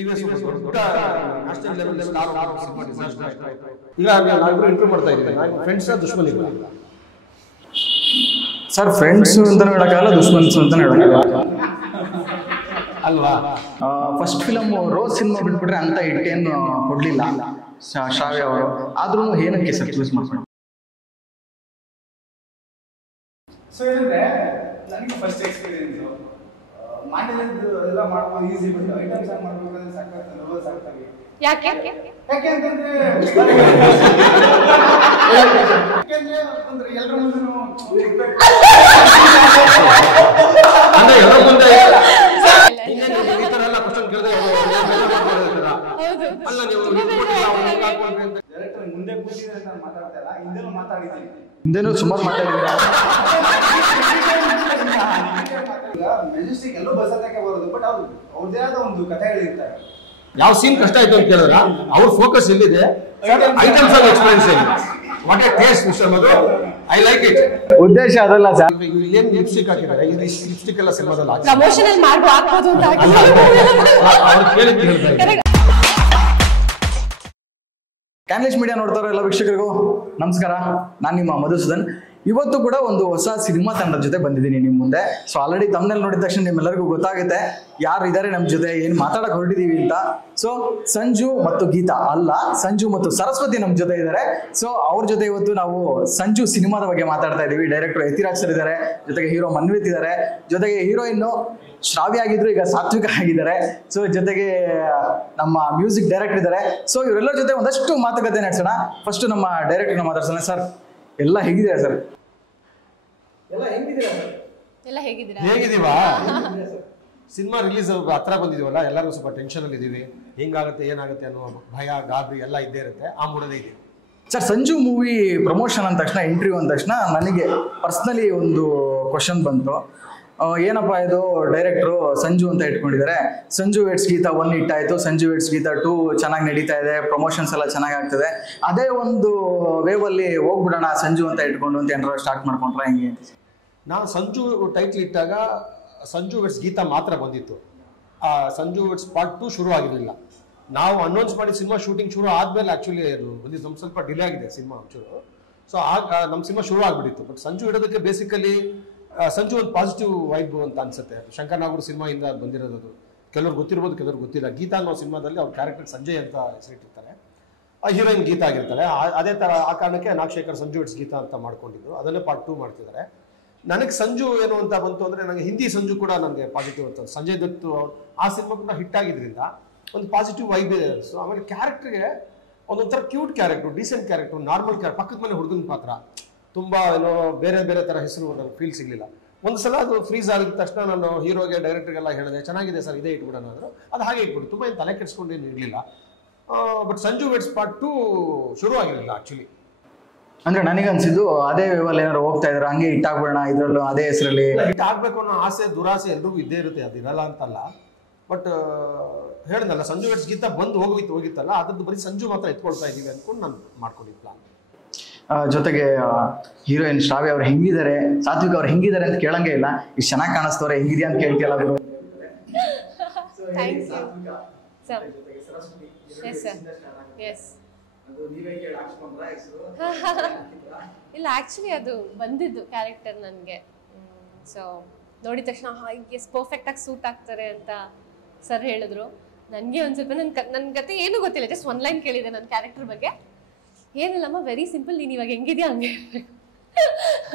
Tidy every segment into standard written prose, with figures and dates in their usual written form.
ದೊಡ್ಡ national level star cinema disaster ಆಯ್ತು. ಈಗ ನಾವಿಬ್ರು ಇಂಟರ್ವ್ಯೂ ಮಾಡ್ತಾ ಇದ್ದೀವಿ. ನಾವು ಫ್ರೆಂಡ್ಸ್ ದುಶ್ಮನಿಗಳು ಸರ್. ಫ್ರೆಂಡ್ಸ್ ಅಂತ ಹೇಳಕ್ಕಾಗಲ್ಲ, ದುಶ್ಮನ್ಸ್ ಅಂತ ಹೇಳಕ್ಕಾಗಲ್ಲ ಅಲ್ವಾ. ಫಸ್ಟ್ ಫಿಲಮ್ ರೋಸ್ ಸಿನಿಮಾ ಬಿಟ್ಬಿಟ್ರೆ ಅಂತ ಇಟ್ಟೇನು ಕೊಡ್ಲಿಲ್ಲ ಶ್ರಾವ್ಯ ಅವರು. ಆದ್ರೂ ಏನಕ್ಕೆ ಸರ್ ಚೂಸ್ ಮಾಡ್ಕೊಂಡು? ಸೊ ಏನಂದ್ರೆ ನನಗೆ ಫಸ್ಟ್ ಎಕ್ಸ್ಪೀರಿಯನ್ಸ್ ಮಾಡಿದ್ದು ಎಲ್ಲ ಮಾಡ್ಬೋದು ಈಸಿ, ಬಟ್ ಐಟಮ್ಸ್ ಆಗಿ ಮಾಡ್ಬೇಕಂದ್ರೆ ಸಾಕಾಗ್ತದೆ, ನರ್ವಸ್ ಆಗ್ತಾವೆ. ಯಾಕೆ ಅಂತಂದ್ರೆ ಎಲ್ಲರ ಮುಂದೆನೂ ಅಂದ್ರೆ ಎಲ್ಲರ ಮುಂದೆ ಈ ತರ ಎಲ್ಲ ಕ್ವಶನ್ ಕೇಳಿದ್ರೆ ಅಲ್ಲ ನೀವು ಡೈರೆಕ್ಟರ್ ಮುಂದೆ ಕೂತಿದ್ರೆ ನಾನು ಮಾತಾಡ್ತಾ ಇಲ್ಲ, ಹಿಂದೆನೂ ಮಾತಾಡಿದ್ದೀನಿ. ಹಿಂದೆನೂ ಸುಮಾರು ಮಾತಾಡಿದ್ದೀರಾ. ಈಗ ಮೆಜೆಸ್ಟಿಕ್ ಎಲ್ಲರೂ ಬಸ್ ಹತ್ತಕ್ಕೆ ಬರೋದು, ಬಟ್ ಅವ್ರದ್ದೇ ಆದ ಒಂದು ಕಥೆಗಳಿರ್ತಾರೆ. ಯಾವ ಸೀನ್ ಕಷ್ಟ ಆಯ್ತು ಅಂತ ಕೇಳಿದ್ರ ಅವ್ರ ಫೋಕಸ್ ಎಲ್ಲಿದೆ, ಐಟಮ್ಸ್ ಆಗಿ ಎಕ್ಸ್ಪೀರಿಯನ್ಸ್ ಎಲ್ಲಿ, what A taste mister Madhu, I like it. ಉದ್ದೇಶ ಅದಲ್ಲ ಸರ್. ಇಲ್ಲೇನು ಲಿಪ್ಸ್ಟಿಕ್ ಹಾಕಿದ್ದಾರೆ, ಇದು ಲಿಪ್ಸ್ಟಿಕ್ ಎಲ್ಲ ಸಿನಿಮಾದಲ್ಲಿ ಪ್ರಮೋಷನಲ್ ಮಾಡ್ಬೋ ಹಾಕ್ಬೋದು ಅಂತ ಅವ್ರು ಕೇಳಿದ್ದು ಹೇಳ್ತಾರೆ. ಕ್ಯಾನ್ಲಿಶ್ ಮೀಡಿಯಾ ನೋಡ್ತಾರೋ ಎಲ್ಲ ವೀಕ್ಷಕರಿಗೂ ನಮಸ್ಕಾರ. ನಾನು ನಿಮ್ಮ ಮಧುಸೂದನ್. ಇವತ್ತು ಕೂಡ ಒಂದು ಹೊಸ ಸಿನಿಮಾ ತಂಡದ ಜೊತೆ ಬಂದಿದ್ದೀನಿ ನಿಮ್ಮ ಮುಂದೆ. ಸೊ ಆಲ್ರೆಡಿ ತಮ್ಮನೇಲಿ ನೋಡಿದ ತಕ್ಷಣ ನಿಮ್ಮೆಲ್ಲರಿಗೂ ಗೊತ್ತಾಗುತ್ತೆ ಯಾರು ಇದ್ದಾರೆ ನಮ್ಮ ಜೊತೆ, ಏನು ಮಾತಾಡಕ್ ಹೊರಟಿದೀವಿ ಅಂತ. ಸೊ ಸಂಜು ಮತ್ತು ಗೀತಾ ಅಲ್ಲ, ಸಂಜು ಮತ್ತು ಸರಸ್ವತಿ ನಮ್ಮ ಜೊತೆ ಇದ್ದಾರೆ. ಸೊ ಅವ್ರ ಜೊತೆ ಇವತ್ತು ನಾವು ಸಂಜು ಸಿನಿಮಾದ ಬಗ್ಗೆ ಮಾತಾಡ್ತಾ ಇದೀವಿ. ಡೈರೆಕ್ಟರ್ ಯತಿರಾಜ್ ಸರ್ ಇದ್ದಾರೆ, ಜೊತೆಗೆ ಹೀರೋ ಮನ್ವಿತ್ ಇದ್ದಾರೆ, ಜೊತೆಗೆ ಹೀರೋಯಿನ್ ಶ್ರಾವ್ಯ ಆಗಿದ್ರು, ಈಗ ಸಾತ್ವಿಕ ಆಗಿದ್ದಾರೆ. ಸೊ ಜೊತೆಗೆ ನಮ್ಮ ಮ್ಯೂಸಿಕ್ ಡೈರೆಕ್ಟರ್ ಇದ್ದಾರೆ. ಸೊ ಇವರೆಲ್ಲರ ಜೊತೆ ಒಂದಷ್ಟು ಮಾತುಕತೆ ನಡೆಸೋಣ. ಫಸ್ಟ್ ನಮ್ಮ ಡೈರೆಕ್ಟರ್ನ ಮಾತಾಡ್ಸೋಣ. ಸರ್ ಎಲ್ಲ ಹೇಗಿದ್ದೀರಾ ಸರ್? ಎಲ್ಲ ಹೇಗಿದೀವಾ? ಸಿನಿಮಾ ರಿಲೀಸ್ ಹತ್ರ ಬಂದಿದೀವಲ್ಲ, ಎಲ್ಲರಿಗೂ ಸ್ವಲ್ಪ ಟೆನ್ಷನ್ ಅಲ್ಲಿ ಇದೀವಿ. ಹೆಂಗಾಗುತ್ತೆ ಏನಾಗುತ್ತೆ ಅನ್ನೋ ಭಯ ಗಾಬರಿ ಎಲ್ಲ ಇದ್ದೇ ಇರುತ್ತೆ. ಆ ಮೂಡದೇ ಇದೆ ಸರ್. ಸಂಜು ಮೂವಿ ಪ್ರಮೋಷನ್ ಅಂದ ತಕ್ಷಣ, ಇಂಟರ್ವ್ಯೂ ಅಂದ ತಕ್ಷಣ ನನಗೆ ಪರ್ಸ್ನಲಿ ಒಂದು ಕ್ವಶನ್ ಬಂತು. ಏನಪ್ಪ ಇದು ಡೈರೆಕ್ಟ್ರು ಸಂಜು ಅಂತ ಇಟ್ಕೊಂಡಿದ್ದಾರೆ, ಸಂಜು ವೆಟ್ಸ್ ಗೀತಾ 1 ಹಿಟ್ ಆಯಿತು, ಸಂಜು ವೆಟ್ಸ್ ಗೀತಾ 2 ಚೆನ್ನಾಗಿ ನಡೀತಾ ಇದೆ, ಪ್ರಮೋಷನ್ಸ್ ಎಲ್ಲ ಚೆನ್ನಾಗಿ ಆಗ್ತದೆ, ಅದೇ ಒಂದು ವೇವಲ್ಲಿ ಹೋಗ್ಬಿಡೋಣ ಸಂಜು ಅಂತ ಇಟ್ಕೊಂಡು ಅಂತ ಏನಾರು ಸ್ಟಾರ್ಟ್ ಮಾಡ್ಕೊಂಡ್ರೆ ಹೆಂಗೆ? ನಾನು ಸಂಜು ಟೈಟ್ಲ್ ಇಟ್ಟಾಗ ಸಂಜು ವೆಟ್ಸ್ ಗೀತಾ ಮಾತ್ರ ಬಂದಿತ್ತು. ಸಂಜು ವೆಟ್ಸ್ ಪಾರ್ಟ್ 2 ಶುರು ಆಗಿರಲಿಲ್ಲ. ನಾವು ಅನೌನ್ಸ್ ಮಾಡಿ ಸಿನಿಮಾ ಶೂಟಿಂಗ್ ಶುರು ಆದಮೇಲೆ ಆ್ಯಕ್ಚುಲಿ ಅದು ಬಂದಿದ್ದು. ನಮ್ಮ ಸ್ವಲ್ಪ ಡಿಲೇ ಆಗಿದೆ ಸಿನಿಮಾ ಒಂಚೂರು. ಸೊ ಆಗ ನಮ್ಮ ಸಿನಿಮಾ ಶುರು ಆಗಿಬಿಟ್ಟಿತ್ತು. ಬಟ್ ಸಂಜು ಇಡೋದಕ್ಕೆ ಬೇಸಿಕಲಿ ಸಂಜು ಒಂದು ಪಾಸಿಟಿವ್ ವೈಬ್ ಅಂತ ಅನ್ಸುತ್ತೆ. ಶಂಕರ್ ನಾಗೂರ್ ಸಿನಿಮಾಯಿಂದ ಬಂದಿರೋದು. ಅದು ಕೆಲವ್ರು ಗೊತ್ತಿರ್ಬೋದು, ಕೆಲವ್ರು ಗೊತ್ತಿಲ್ಲ. ಗೀತಾ ಅನ್ನೋ ಸಿನಿಮಾದಲ್ಲಿ ಅವ್ರ ಕ್ಯಾರೆಕ್ಟರ್ ಸಂಜಯ್ ಅಂತ ಹೆಸರಿಟ್ಟಿರ್ತಾರೆ, ಆ ಹೀರೋಯಿನ್ ಗೀತಾ ಆಗಿರ್ತಾರೆ. ಅದೇ ಥರ ಆ ಕಾರಣಕ್ಕೆ ನಾಗಶೇಖರ್ ಸಂಜು ವೆಟ್ಸ್ ಗೀತಾ ಅಂತ ಮಾಡ್ಕೊಂಡಿದ್ರು. ಅದನ್ನೇ ಪಾರ್ಟ್ 2 ಮಾಡ್ತಿದ್ದಾರೆ. ನನಗೆ ಸಂಜು ಏನು ಅಂತ ಬಂತು ಅಂದರೆ, ನನಗೆ ಹಿಂದಿ ಸಂಜು ಕೂಡ ನನಗೆ ಪಾಸಿಟಿವ್ ಅಂತ. ಸಂಜಯ್ ದತ್ ಆ ಸಿನಿಮಾ ಕೂಡ ಹಿಟ್ ಆಗಿದ್ರಿಂದ ಒಂದು ಪಾಸಿಟಿವ್ ವೈಬ್ ಇದೆ. ಸೊ ಆಮೇಲೆ ಕ್ಯಾರೆಕ್ಟರ್ಗೆ ಒಂದೊಂಥರ cute character, decent character, normal ಪಕ್ಕದ ಮನೆ ಹುಡುಗನ ಪಾತ್ರ. ತುಂಬ ಏನೋ ಬೇರೆ ಬೇರೆ ಥರ ಹೆಸರು ನನಗೆ ಫೀಲ್ ಸಿಗಲಿಲ್ಲ. ಒಂದು ಸಲ ಅದು ಫ್ರೀಸ್ ಆಗಿದ ತಕ್ಷಣ ನಾನು ಹೀರೋಗೆ ಡೈರೆಕ್ಟರ್ಗೆಲ್ಲ ಹೇಳಿದೆ, ಚೆನ್ನಾಗಿದೆ ಸರ್, ಇದೇ ಇಟ್ಬಿಡೋಣ ಅಂದರು. ಅದು ಹಾಗೆ ಇಟ್ಬಿಟ್ಟು ತುಂಬ ಏನು ತಲೆ ಕೆಡಿಸ್ಕೊಂಡೇನು ಇರಲಿಲ್ಲ. ಬಟ್ ಸಂಜು ವೆಟ್ಸ್ ಪಾರ್ಟ್ 2 ಶುರು ಆಗಿರಲಿಲ್ಲ ಆ್ಯಕ್ಚುಲಿ. ಅಂದರೆ ನನಗನ್ಸಿದ್ದು ಅದೇ ವೇವಲ್ಲಿ ಏನಾರು ಹೋಗ್ತಾ ಇದ್ದಾರೆ, ಹಂಗೆ ಹಿಟ್ ಆಗ್ಬಿಡೋಣ ಇದರಲ್ಲೂ ಅದೇ ಹೆಸರಲ್ಲಿ. ಹಿಟ್ ಆಗಬೇಕು ಅನ್ನೋ ಆಸೆ ದುರಾಸೆ ಎಲ್ರಿಗೂ ಇದ್ದೇ ಇರುತ್ತೆ, ಅದಿರಲ್ಲ ಅಂತಲ್ಲ. ಬಟ್ ಹೇಳಿದ್ನಲ್ಲ, ಸಂಜು ವೆಟ್ಸ್ ಗೀತಾ ಬಂದು ಹೋಗಿತ್ತಲ್ಲ, ಅದ್ರದ್ದು ಬರೀ ಸಂಜು ಮಾತ್ರ ಎತ್ಕೊಳ್ತಾ ಇದ್ದೀವಿ ಅಂದ್ಕೊಂಡು ನಾನು ಮಾಡ್ಕೊಂಡಿದ್ದು ಪ್ಲಾನ್. ಜೊತೆಗೆ ಹೀರೋಯಿನ್ ಶ್ರಾವ್ಯ ಅವ್ರು ಹೆಂಗಿದ್ದಾರೆ, ಸಾತ್ವಿಕ ಅವ್ರು ಹೆಂಗಿದ್ದಾರೆ ಅಂತ ಕೇಳಂಗೆ ಇಲ್ಲ. ಇಷ್ಟು ಚೆನ್ನಾಗಿ ಕಾಣಿಸ್ತವ್ರೆ, ಹೆಂಗಿದೆಯಾ ಅಂತ ಕೇಳ್ತಿಲ್ಲ. ಇಲ್ಲ, ಆಕ್ಚುಲಿ ಅದು ಬಂದಿದ್ದು ಕ್ಯಾರೆಕ್ಟರ್ ನನಗೆ. ಸೊ ನೋಡಿದ ತಕ್ಷಣ ಎಸ್ ಪರ್ಫೆಕ್ಟ್ ಆಗಿ ಸೂಟ್ ಆಗ್ತಾರೆ ಅಂತ ಸರ್ ಹೇಳಿದ್ರು. ನನಗೆ ಒಂದು ಸ್ವಲ್ಪ ನನ್ನ ಗತಿ ಏನೂ ಗೊತ್ತಿಲ್ಲ, ಜಸ್ಟ್ 1 ಲೈನ್ ಕೇಳಿದೆ ನನ್ನ ಕ್ಯಾರೆಕ್ಟರ್ ಬಗ್ಗೆ. ಏನಿಲ್ಲಮ್ಮ, ವೆರಿ ಸಿಂಪಲ್, ನೀನು ಇವಾಗ ಹೆಂಗಿದ್ಯಾ ಹಂಗೆ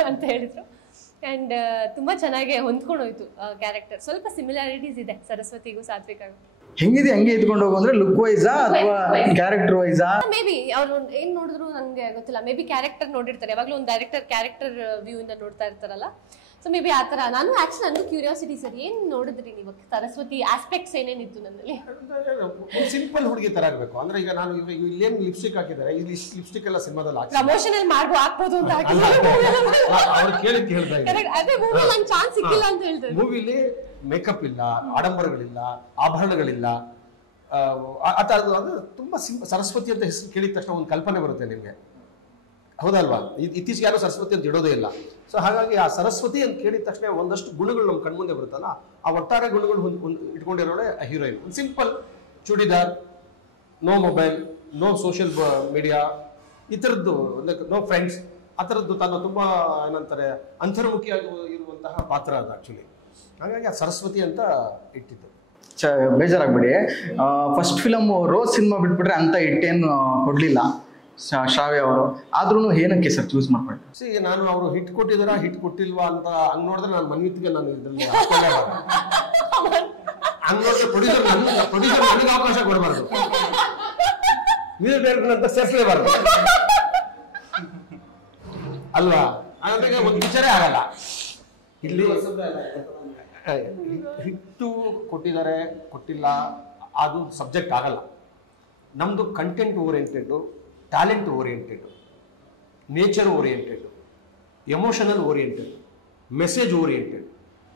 ಅಂತ ಹೇಳಿದ್ರು. ಆ್ಯಂಡ್ ತುಂಬ ಚೆನ್ನಾಗಿ ಹೊಂದ್ಕೊಂಡು ಹೋಯ್ತು ಕ್ಯಾರೆಕ್ಟರ್. ಸ್ವಲ್ಪ ಸಿಮಿಲಾರಿಟೀಸ್ ಇದೆ ಸರಸ್ವತಿಗೂ ಸಾತ್ವಿಕಾಗೂ. ಹೆಂಗಿದೆ ಹಂಗೆ ಇದ್ಕೊಂಡು ಹೋಗು ಅಂದ್ರೆ ಲುಕ್ ವೈಸಾ ಅಥವಾ ಕ್ಯಾರೆಕ್ಟರ್ ವೈಸಾ? ಮೇ ಬಿ ಅವ್ರು ಏನ್ ನೋಡಿದ್ರು ನನಗೆ ಗೊತ್ತಿಲ್ಲ. ಮೇ ಬಿ ಕ್ಯಾರೆಕ್ಟರ್ ನೋಡಿರ್ತಾರೆ, ಯಾವಾಗಲೂ ಒಂದು ಡೈರೆಕ್ಟರ್ ಕ್ಯಾರೆಕ್ಟರ್ ವ್ಯೂ ಇಂದ ನೋಡ್ತಾ ಇರ್ತಾರಲ್ಲ. ಸೊ ಮೇ ಬಿ ಆ ಥರ. ನಾನು ಆಕ್ಚುಲಿ ನನಗೂ ಕ್ಯೂರಿಯಾಸಿಟಿ, ಸರ್ ಏನು ನೋಡಿದ್ರಿ ನೀವು ಸರಸ್ವತಿ ಆಸ್ಪೆಕ್ಟ್ಸ್ ಏನೇನಿತ್ತು ನನ್ನಲ್ಲಿ? ಸಿಂಪಲ್ ಹುಡುಗಿ ತರ ಆಗಬೇಕು ಅಂದ್ರೆ. ಈಗ ನಾನು ಇಲ್ಲೇನು ಲಿಪ್ಸ್ಟಿಕ್ ಹಾಕಿದ್ದಾರೆ, ಈ ಲಿಪ್ಸ್ಟಿಕ್ ಎಲ್ಲ ಸಿನಿಮಾದಲ್ಲಿ ಪ್ರಮೋಷನಲ್ ಮಾಡ್ಬೋ ಹಾಕ್ಬೋದು ಅಂತ ಅವ್ರು ಕೇಳಿದ್ದು ಹೇಳ್ತಾ ಇದ್ದಾರೆ. ಅದೇ ಮೂವಿ ನಂಗೆ ಚಾನ್ಸ್ ಸಿಕ್ಕಿಲ್ಲ ಅಂತ ಹೇಳ್ತಾರೆ. ಮೂವಿಲಿ ಮೇಕಪ್ ಇಲ್ಲ, ಆಡಂಬರಗಳಿಲ್ಲ, ಆಭರಣಗಳಿಲ್ಲ. ಅದು ತುಂಬಾ ಸರಸ್ವತಿ ಅಂತ ಹೆಸರು ಕೇಳಿದ ತಕ್ಷಣ ಒಂದು ಕಲ್ಪನೆ ಬರುತ್ತೆ ನಿಮಗೆ, ಹೌದಲ್ವಾ? ಇತ್ತೀಚೆಗೆ ಯಾರು ಸರಸ್ವತಿ ಅಂತ ಇಡೋದೇ ಇಲ್ಲ. ಸೊ ಹಾಗಾಗಿ ಆ ಸರಸ್ವತಿ ಅಂತ ಕೇಳಿದ ತಕ್ಷಣ ಒಂದಷ್ಟು ಗುಣಗಳು ನಮ್ಮ ಕಣ್ಮುಂದೆ ಬರುತ್ತಲ್ಲ, ಆ ಒಟ್ಟಾರೆ ಗುಣಗಳು ಇಟ್ಕೊಂಡಿರೋಳೆ ಹೀರೋಯಿನ್. ಒಂದು simple churidar, no mobile, no social media, ಈ ಥರದ್ದು ನೋ ಫ್ರೆಂಡ್ಸ್, ಆ ಥರದ್ದು ತಾನು ತುಂಬ ಏನಂತಾರೆ ಅಂತರ್ಮುಖಿಯಾಗಿ ಇರುವಂತಹ ಪಾತ್ರ ಅದು ಆ್ಯಕ್ಚುಲಿ. ಹಾಗಾಗಿ ಆ ಸರಸ್ವತಿ ಅಂತ ಇಟ್ಟಿದ್ದು. ಬೇಜಾರಾಗ್ಬಿಡಿ, ಫಸ್ಟ್ ಫಿಲಮ್ ರೋಸ್ ಸಿನಿಮಾ ಬಿಟ್ಬಿಟ್ರೆ ಅಂತ ಹಿಟ್ಟೇನು ಕೊಡ್ಲಿಲ್ಲ ಶ್ರಾವ್ಯ ಅವರು, ಆದ್ರೂ ಏನಕ್ಕೆ ಸರ್ ಚೂಸ್ ಮಾಡ್ಕೊಂಡೆ? ನಾನು ಅವರು ಹಿಟ್ ಕೊಟ್ಟಿದಾರ ಹಿಟ್ ಕೊಟ್ಟಿಲ್ವಾ ಅಂತ ಹಂಗ್ ನೋಡಿದ್ರೆ ನಾನು ಮನ್ವಿತ್ಗೆ ನಾನು ಇದ್ರಲ್ಲಿ ಹಂಗ್ ನೋಡಿದ್ರೆ ಪ್ರೊಡ್ಯೂಸರ್ ನನಗೆ ಅವಕಾಶ ಕೊಡಬಾರ್ದು, ಮ್ಯೂಸಿಕ್ ಡೈರೆಕ್ಟರ್ ಅಂತ ಸೇರಿಸಲೇಬಾರ್ದು ಅಲ್ವಾ? ಹಾಗಾಗಿ ಒಂದು ವಿಚಾರ ಆಗಲ್ಲ ಇಲ್ಲಿ. ಹಿಟ್ಟು ಕೊಟ್ಟಿದ್ದಾರೆ ಕೊಟ್ಟಿಲ್ಲ ಅದು ಸಬ್ಜೆಕ್ಟ್ ಆಗಲ್ಲ. ನಮ್ದು content oriented, talent oriented, nature oriented, emotional oriented, message oriented,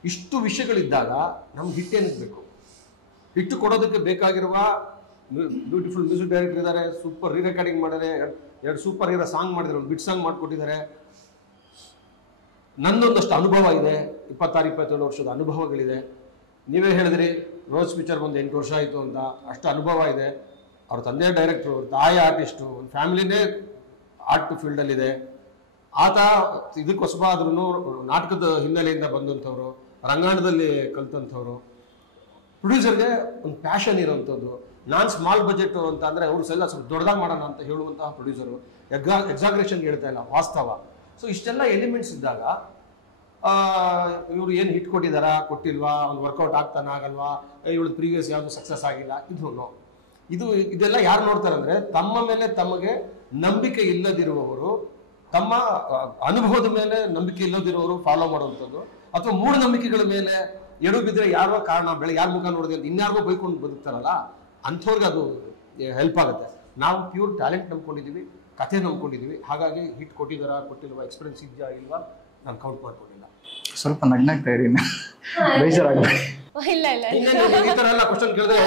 ಇಷ್ಟು ವಿಷಯಗಳಿದ್ದಾಗ ನಮ್ಗೆ ಹಿಟ್ಟೇನಕ್ಕೆ ಬೇಕು? ಹಿಟ್ಟು ಕೊಡೋದಕ್ಕೆ ಬೇಕಾಗಿರುವ ಬ್ಯೂಟಿಫುಲ್ ಮ್ಯೂಸಿಕ್ ಡೈರೆಕ್ಟರ್ ಇದ್ದಾರೆ, ಸೂಪರ್ ರೀ ರೆಕಾರ್ಡಿಂಗ್ ಮಾಡಿದ್ದಾರೆ, 2 ಸೂಪರ್ ಹೀರೋ ಸಾಂಗ್ ಮಾಡಿದ್ದಾರೆ, ಒಂದು ಬಿಟ್ ಸಾಂಗ್ ಮಾಡಿಕೊಟ್ಟಿದ್ದಾರೆ. ನನ್ನೊಂದಷ್ಟು ಅನುಭವ ಇದೆ, 26-27 ವರ್ಷದ ಅನುಭವಗಳಿದೆ. ನೀವೇ ಹೇಳಿದ್ರಿ ರೋಸ್ ಪಿಕ್ಚರ್ ಬಂದು 8 ವರ್ಷ ಆಯಿತು ಅಂತ, ಅಷ್ಟು ಅನುಭವ ಇದೆ. ಅವ್ರ ತಂದೆ ಡೈರೆಕ್ಟ್ರು, ತಾಯಿ ಆರ್ಟಿಸ್ಟು, ಒಂದು ಫ್ಯಾಮಿಲಿನೇ ಆರ್ಟ್ ಫೀಲ್ಡಲ್ಲಿದೆ. ಆತ ಇದಕ್ಕೆ ಹೊಸಬಾದ್ರೂ ನಾಟಕದ ಹಿನ್ನೆಲೆಯಿಂದ ಬಂದಂಥವ್ರು, ರಂಗಾಯಣದಲ್ಲಿ ಕಲ್ತಂಥವ್ರು. ಪ್ರೊಡ್ಯೂಸರ್ಗೆ ಒಂದು ಪ್ಯಾಷನ್ ಇರೋವಂಥದ್ದು. ನಾನು ಸ್ಮಾಲ್ ಬಜೆಟ್ ಅಂತ ಅಂದರೆ ಅವರು ಸ್ವಲ್ಪ ದೊಡ್ಡದಾಗಿ ಮಾಡೋಣ ಅಂತ ಹೇಳುವಂತಹ ಪ್ರೊಡ್ಯೂಸರು, ಎಕ್ಸಾಗ್ರೇಷನ್ಗೆ ಹೇಳ್ತಾ ಇಲ್ಲ, ವಾಸ್ತವ. ಸೊ ಇಷ್ಟೆಲ್ಲ ಎಲಿಮೆಂಟ್ಸ್ ಇದ್ದಾಗ ಇವರು ಏನು ಹಿಟ್ ಕೊಟ್ಟಿದ್ದಾರಾ ಕೊಟ್ಟಿಲ್ವಾ, ಒಂದು ವರ್ಕೌಟ್ ಆಗ್ತಾನೆ ಆಗಲ್ವಾ, ಇವಳು ಪ್ರೀವಿಯಸ್ ಯಾವುದು ಸಕ್ಸಸ್ ಆಗಿಲ್ಲ, ಇದೆಲ್ಲ ಯಾರು ನೋಡ್ತಾರೆ ಅಂದರೆ ತಮ್ಮ ಮೇಲೆ ತಮಗೆ ನಂಬಿಕೆ ಇಲ್ಲದಿರುವವರು, ತಮ್ಮ ಅನುಭವದ ಮೇಲೆ ನಂಬಿಕೆ ಇಲ್ಲದಿರುವವರು ಫಾಲೋ ಮಾಡುವಂಥದ್ದು, ಅಥವಾ ಮೂಢನಂಬಿಕೆಗಳ ಮೇಲೆ ಎಡು ಬಿದ್ದರೆ ಯಾರೋ ಕಾರಣ ಬೆಳೆ ಯಾರ ಮುಖ ನೋಡಿದೆ ಅಂತ ಇನ್ಯಾರಿಗೋ ಬೈಕೊಂಡು ಬದುಕ್ತಾರಲ್ಲ, ಅಂಥವ್ರಿಗೆ ಅದು ಹೆಲ್ಪ್ ಆಗುತ್ತೆ. ನಾವು ಪ್ಯೂರ್ ಟ್ಯಾಲೆಂಟ್ ನಂಬ್ಕೊಂಡಿದ್ದೀವಿ, ಕಥೆ ನಂಬ್ಕೊಂಡಿದ್ದೀವಿ. ಹಾಗಾಗಿ ಹಿಟ್ ಕೊಟ್ಟಿದ್ದಾರಾ ಕೊಟ್ಟಿಲ್ವಾ, ಎಕ್ಸ್ಪೀರಿಯನ್ಸ್ ಇದೆಯಾ ಇಲ್ವಾ ನಾನು ಕೌಂಟ್ ಮಾಡ್ಕೊಂಡಿಲ್ಲ. ಸ್ವಲ್ಪ ನಗ್ನಾಗ್ತಾ ಇರಿ, ಬೇಜಾರಾಗ್ಬೇಡಿ. ಇಲ್ಲ ಇಲ್ಲ ಈ ತರ ಎಲ್ಲ ಕ್ವಶನ್ ಕೇಳಿದ್ರೆ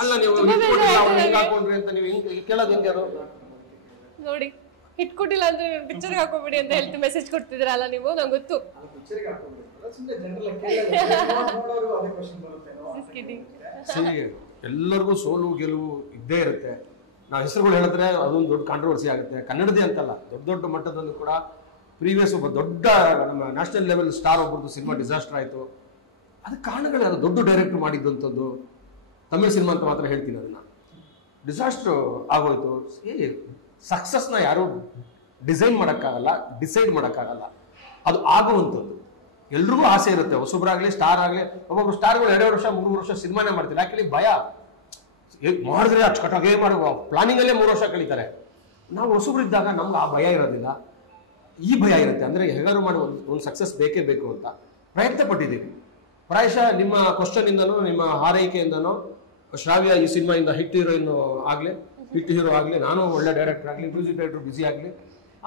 ಅಲ್ಲ ನೀವು ಹಾಕೊಂಡ್ರಿ ಅಂತ ನೀವು ಕೇಳೋದು ಹೆಂಗೆ? ಅದು ನೋಡಿ, ಹಿಟ್ ಕೊಟ್ಟಿಲ್ಲ ಅಂದ್ರೆ ಪಿಕ್ಚರ್ಗೆ ಹಾಕೋಬಿಡಿ ಅಂತ ಹೇಳ್ತಿ ಮೆಸೇಜ್ ಕೊಡ್ತಿದ್ರಲ್ಲ ನೀವು, ನಂಗೆ ಗೊತ್ತು. ಎಲ್ಲರಿಗೂ ಸೋಲು ಗೆಲುವು ಇದ್ದೇ ಇರುತ್ತೆ. ನಾವು ಹೆಸರುಗಳು ಹೇಳಿದ್ರೆ ಅದೊಂದು ದೊಡ್ಡ ಕಾಂಟ್ರವರ್ಸಿ ಆಗುತ್ತೆ. ಕನ್ನಡದೇ ಅಂತಲ್ಲ, ದೊಡ್ಡ ದೊಡ್ಡ ಮಟ್ಟದಲ್ಲೂ ಕೂಡ ಪ್ರೀವಿಯಸ್ ಒಬ್ಬ ದೊಡ್ಡ ನಮ್ಮ ನ್ಯಾಷನಲ್ ಲೆವೆಲ್ ಸ್ಟಾರ್ ಒಬ್ಬರದ್ದು ಸಿನಿಮಾ ಡಿಸಾಸ್ಟರ್ ಆಯಿತು. ಅದಕ್ಕೆ ಕಾರಣಗಳು ಯಾರು? ದೊಡ್ಡ ಡೈರೆಕ್ಟರ್ ಮಾಡಿದ್ದಂಥದ್ದು. ತಮಿಳ್ ಸಿನಿಮಾ ಅಂತ ಮಾತ್ರ ಹೇಳ್ತೀನಿ, ಅದನ್ನ ಡಿಸಾಸ್ಟರ್ ಆಗೋಯ್ತು. ಸಕ್ಸಸ್ನ ಯಾರು ಡಿಸೈನ್ ಮಾಡೋಕ್ಕಾಗಲ್ಲ, ಡಿಸೈಡ್ ಮಾಡೋಕ್ಕಾಗಲ್ಲ, ಅದು ಆಗುವಂಥದ್ದು. ಎಲ್ರಿಗೂ ಆಸೆ ಇರುತ್ತೆ, ಹೊಸಬ್ರಾಗ್ಲಿ ಸ್ಟಾರ್ ಆಗಲಿ. ಒಬ್ಬೊಬ್ರು ಸ್ಟಾರ್ಗಳು 2 ವರ್ಷ 3 ವರ್ಷ ಸಿನಿಮಾನೇ ಮಾಡ್ತಿಲ್ಲ. ಯಾಕೆ? ಭಯ. ಮಾಡಿದ್ರೆ ಅಚ್ಚುಕಟ್ಟಾಗೇ ಮಾಡುವ ಪ್ಲಾನಿಂಗಲ್ಲೇ 3 ವರ್ಷ ಕಳೀತಾರೆ. ನಾವು ಹೊಸಬ್ರಿದ್ದಾಗ ನಮ್ಗೆ ಆ ಭಯ ಇರೋದಿಲ್ಲ, ಈ ಭಯ ಇರುತ್ತೆ. ಅಂದರೆ ಹೇಗಾರು ಮಾಡಿ ಒಂದು ಸಕ್ಸಸ್ ಬೇಕೇ ಬೇಕು ಅಂತ ಪ್ರಯತ್ನ ಪಟ್ಟಿದ್ದೀವಿ. ಪ್ರಾಯಶಃ ನಿಮ್ಮ ಕ್ವಶನಿಂದನೋ ನಿಮ್ಮ ಹಾರೈಕೆಯಿಂದನೋ ಶ್ರಾವ್ಯ ಈ ಸಿನಿಮಾಯಿಂದ ಹಿಟ್ ಹೀರೋಯಿನ್ ಆಗಲಿ, ಹಿಟ್ ಹೀರೋ ಆಗಲಿ, ನಾನು ಒಳ್ಳೆ ಡೈರೆಕ್ಟರ್ ಆಗಲಿ, ಮ್ಯೂಸಿಕ್ ಡೈರೆಕ್ಟರ್ ಬಿಸಿ ಆಗಲಿ,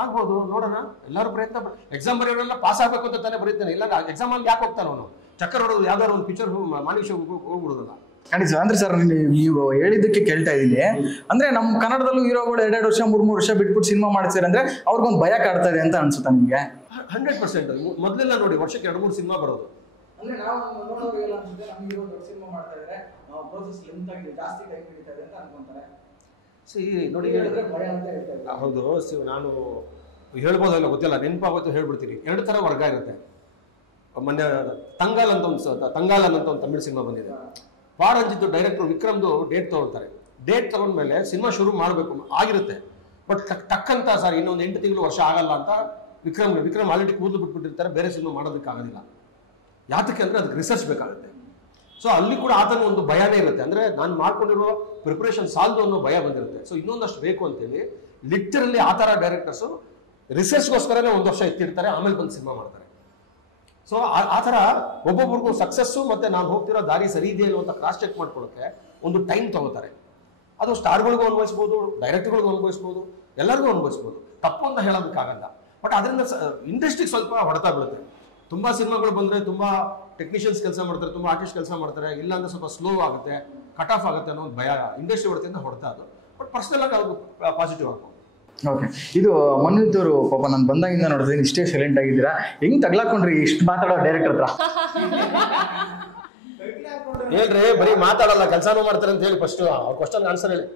ಆಗ್ಬೋದು. ನೋಡೋಣ, ಎಲ್ಲರೂ ಪ್ರಯತ್ನ ಎಕ್ಸಾಮ್ ಬರೆಯೋರೆಲ್ಲ ಪಾಸ್ ಆಗಬೇಕು ಅಂತ ತಾನೇ ಬರೀತಾನೆ. ಇಲ್ಲ ಎಕ್ಸಾಮಲ್ಲಿ ಯಾಕೆ ಹೋಗ್ತಾನೆ ಅವನು? ಚಕ್ಕರ್ ಹೊಡೋದು ಯಾವ್ದಾದ್ರು ಒಂದು ಪಿಕ್ಚರ್ ಮಾನಿಷ ಹೋಗ್ಬಿಡೋದಲ್ಲ. ಖಂಡಿತ. ಅಂದ್ರೆ ಸರ್ ನೀವು ಹೇಳಿದ್ದಕ್ಕೆ ಕೇಳ್ತಾ ಇದ್ದೀನಿ, ಅಂದ್ರೆ ನಮ್ಮ ಕನ್ನಡದಲ್ಲೂ ಹೀರೋಗಳು 2 ವರ್ಷ 3 ವರ್ಷ ಬಿಟ್ಬಿಟ್ಟು ಸಿನಿಮಾ ಮಾಡ್ತಾರೆ ಅಂದ್ರೆ ಅವ್ರಿಗೊಂದು ಭಯ ಕಾಡ್ತಾ ಇದೆ ಅಂತ ಅನ್ಸುತ್ತಾ ನಿಮ್ಗೆ? 100%. ಮೊದಲೆಲ್ಲ ನೋಡಿ ವರ್ಷಕ್ಕೆ 2-3 ಸಿನಿಮಾ ಬರೋದು. ಅಂದ್ರೆ ನಾವು ನೋಡೋರಿಗೆಲ್ಲ ಅನ್ಸುತ್ತೆ ನಮ್ಮ ಹೀರೋ ದೊಡ್ಡ ಸಿನಿಮಾ ಮಾಡ್ತಾ ಇದ್ದಾರೆ, ಪ್ರೋಸೆಸ್ ಲೆಂತ್ ಆಗಿ ಜಾಸ್ತಿ ಟೈಮ್ ಹಿಡಿತಾ ಇದೆ ಅಂತ ಅನ್ಕೊಂತಾರೆ. ನೋಡಿ ಭಯ ಅಂತ ಹೇಳ್ತಾರೆ. ಹೌದು, ನಾನು ಹೇಳ್ಬೋದಲ್ಲ ಗೊತ್ತಿಲ್ಲ, ನೆನಪಾಗೋದು ಹೇಳ್ಬಿಡ್ತೀನಿ. 2 ಥರ ವರ್ಗ ಇರುತ್ತೆ. ಮೊನ್ನೆ ತಂಗಾಲ್ ಅಂತ ಒಂದು ತಮಿಳ್ ಸಿನಿಮಾ ಬಂದಿದೆ. ಪಾರಂಜಿತ್ ಡೈರೆಕ್ಟರ್ ವಿಕ್ರಮ್ದು ಡೇಟ್ ತಗೊಳ್ತಾರೆ. ಡೇಟ್ ತಗೊಂಡ್ಮೇಲೆ ಸಿನಿಮಾ ಶುರು ಮಾಡಬೇಕು ಆಗಿರುತ್ತೆ, ಬಟ್ ಟಕ್ಕಂತ ಸರ್ ಇನ್ನೊಂದು 8 ತಿಂಗಳು ವರ್ಷ ಆಗಲ್ಲ ಅಂತ ವಿಕ್ರಮ್ ಆಲ್ರೆಡಿ ಕೂದಲು ಬಿಟ್ಬಿಟ್ಟಿರ್ತಾರೆ, ಬೇರೆ ಸಿನಿಮಾ ಮಾಡೋದಕ್ಕಾಗೋದಿಲ್ಲ. ಯಾತಕ್ಕೆ ಅಂದರೆ ಅದಕ್ಕೆ ರಿಸರ್ಚ್ ಬೇಕಾಗುತ್ತೆ. ಸೊ ಅಲ್ಲಿ ಕೂಡ ಆತನ ಒಂದು ಭಯನೇ ಇರುತ್ತೆ. ಅಂದರೆ ನಾನು ಮಾಡ್ಕೊಂಡಿರೋ ಪ್ರಿಪರೇಷನ್ ಸಾಲದು ಅನ್ನೋ ಭಯ ಬಂದಿರುತ್ತೆ. ಸೊ ಇನ್ನೊಂದಷ್ಟು ಬೇಕು ಅಂತೇಳಿ ಲಿಟ್ರಲಿ ಆ ಥರ ಡೈರೆಕ್ಟರ್ಸು ರಿಸರ್ಚ್ಗೋಸ್ಕರನೇ 1 ವರ್ಷ ಎತ್ತಿರ್ತಾರೆ, ಆಮೇಲೆ ಬಂದು ಸಿನಿಮಾ ಮಾಡ್ತಾರೆ. ಸೊ ಆ ಥರ ಒಬ್ಬೊಬ್ರಿಗೂ ಸಕ್ಸಸ್ಸು ಮತ್ತು ನಾನು ಹೋಗ್ತಿರೋ ದಾರಿ ಸರಿ ಇದೆ ಅಂತ ಕ್ರಾಸ್ ಚೆಕ್ ಮಾಡ್ಕೊಳ್ಳೋಕ್ಕೆ ಒಂದು ಟೈಮ್ ತಗೋತಾರೆ. ಅದು ಸ್ಟಾರ್ಗಳಿಗೂ ಅನ್ವಯಿಸ್ಬೋದು, ಡೈರೆಕ್ಟರ್ಗಳಿಗೂ ಅನ್ವಯಿಸ್ಬೋದು, ಎಲ್ಲರಿಗೂ ಅನ್ವಯಿಸ್ಬೋದು. ತಪ್ಪು ಅಂತ ಹೇಳೋದಕ್ಕಾಗಲ್ಲ. ಬಟ್ ಅದರಿಂದ ಇಂಡಸ್ಟ್ರಿಗೆ ಸ್ವಲ್ಪ ಹೊಡೆತ ಬೀಳುತ್ತೆ. ತುಂಬ ಸಿನಿಮಾಗಳು ಬಂದರೆ ತುಂಬ ಟೆಕ್ನಿಷಿಯನ್ಸ್ ಕೆಲಸ ಮಾಡ್ತಾರೆ, ತುಂಬ ಆರ್ಟಿಸ್ಟ್ ಕೆಲಸ ಮಾಡ್ತಾರೆ, ಇಲ್ಲ ಅಂದರೆ ಸ್ವಲ್ಪ ಸ್ಲೋ ಆಗುತ್ತೆ, ಕಟ್ ಆಫ್ ಆಗುತ್ತೆ ಅನ್ನೋ ಒಂದು ಭಯ ಇಂಡಸ್ಟ್ರಿ ಹೊಡೆತಿಂದ ಹೊಡೆತಾ ಅದು. ಬಟ್ ಪರ್ಸನಲ್ ಆಗಿ ಅವ್ರಿಗೆ ಪಾಸಿಟಿವ್ ಆಗ್ಬೋದು. ಓಕೆ. ಇದು ಮನ್ವಿತ್ ಅವರು ಪಾಪ ನಾನು ಬಂದಾಗಿಂದ ನೋಡಿದ್ರೆ ಇಷ್ಟೇ ಸೈಲೆಂಟ್ ಆಗಿದ್ದೀರಾ, ಹೆಂಗ್ ತಗ್ಲಾಕೊಂಡ್ರಿ ಇಷ್ಟು ಮಾತಾಡೋ ಡೈರೆಕ್ಟರ್ ಹತ್ರ? ಹೇಳ್ರಿ, ಬರೀ ಮಾತಾಡಲ್ಲ ಕೆಲಸನೂ ಮಾಡ್ತಾರೆ ಅಂತ ಹೇಳಿ ಫಸ್ಟ್ ಅವ್ರ ಕ್ವಶನ್ ಆನ್ಸರ್ ಹೇಳಿ.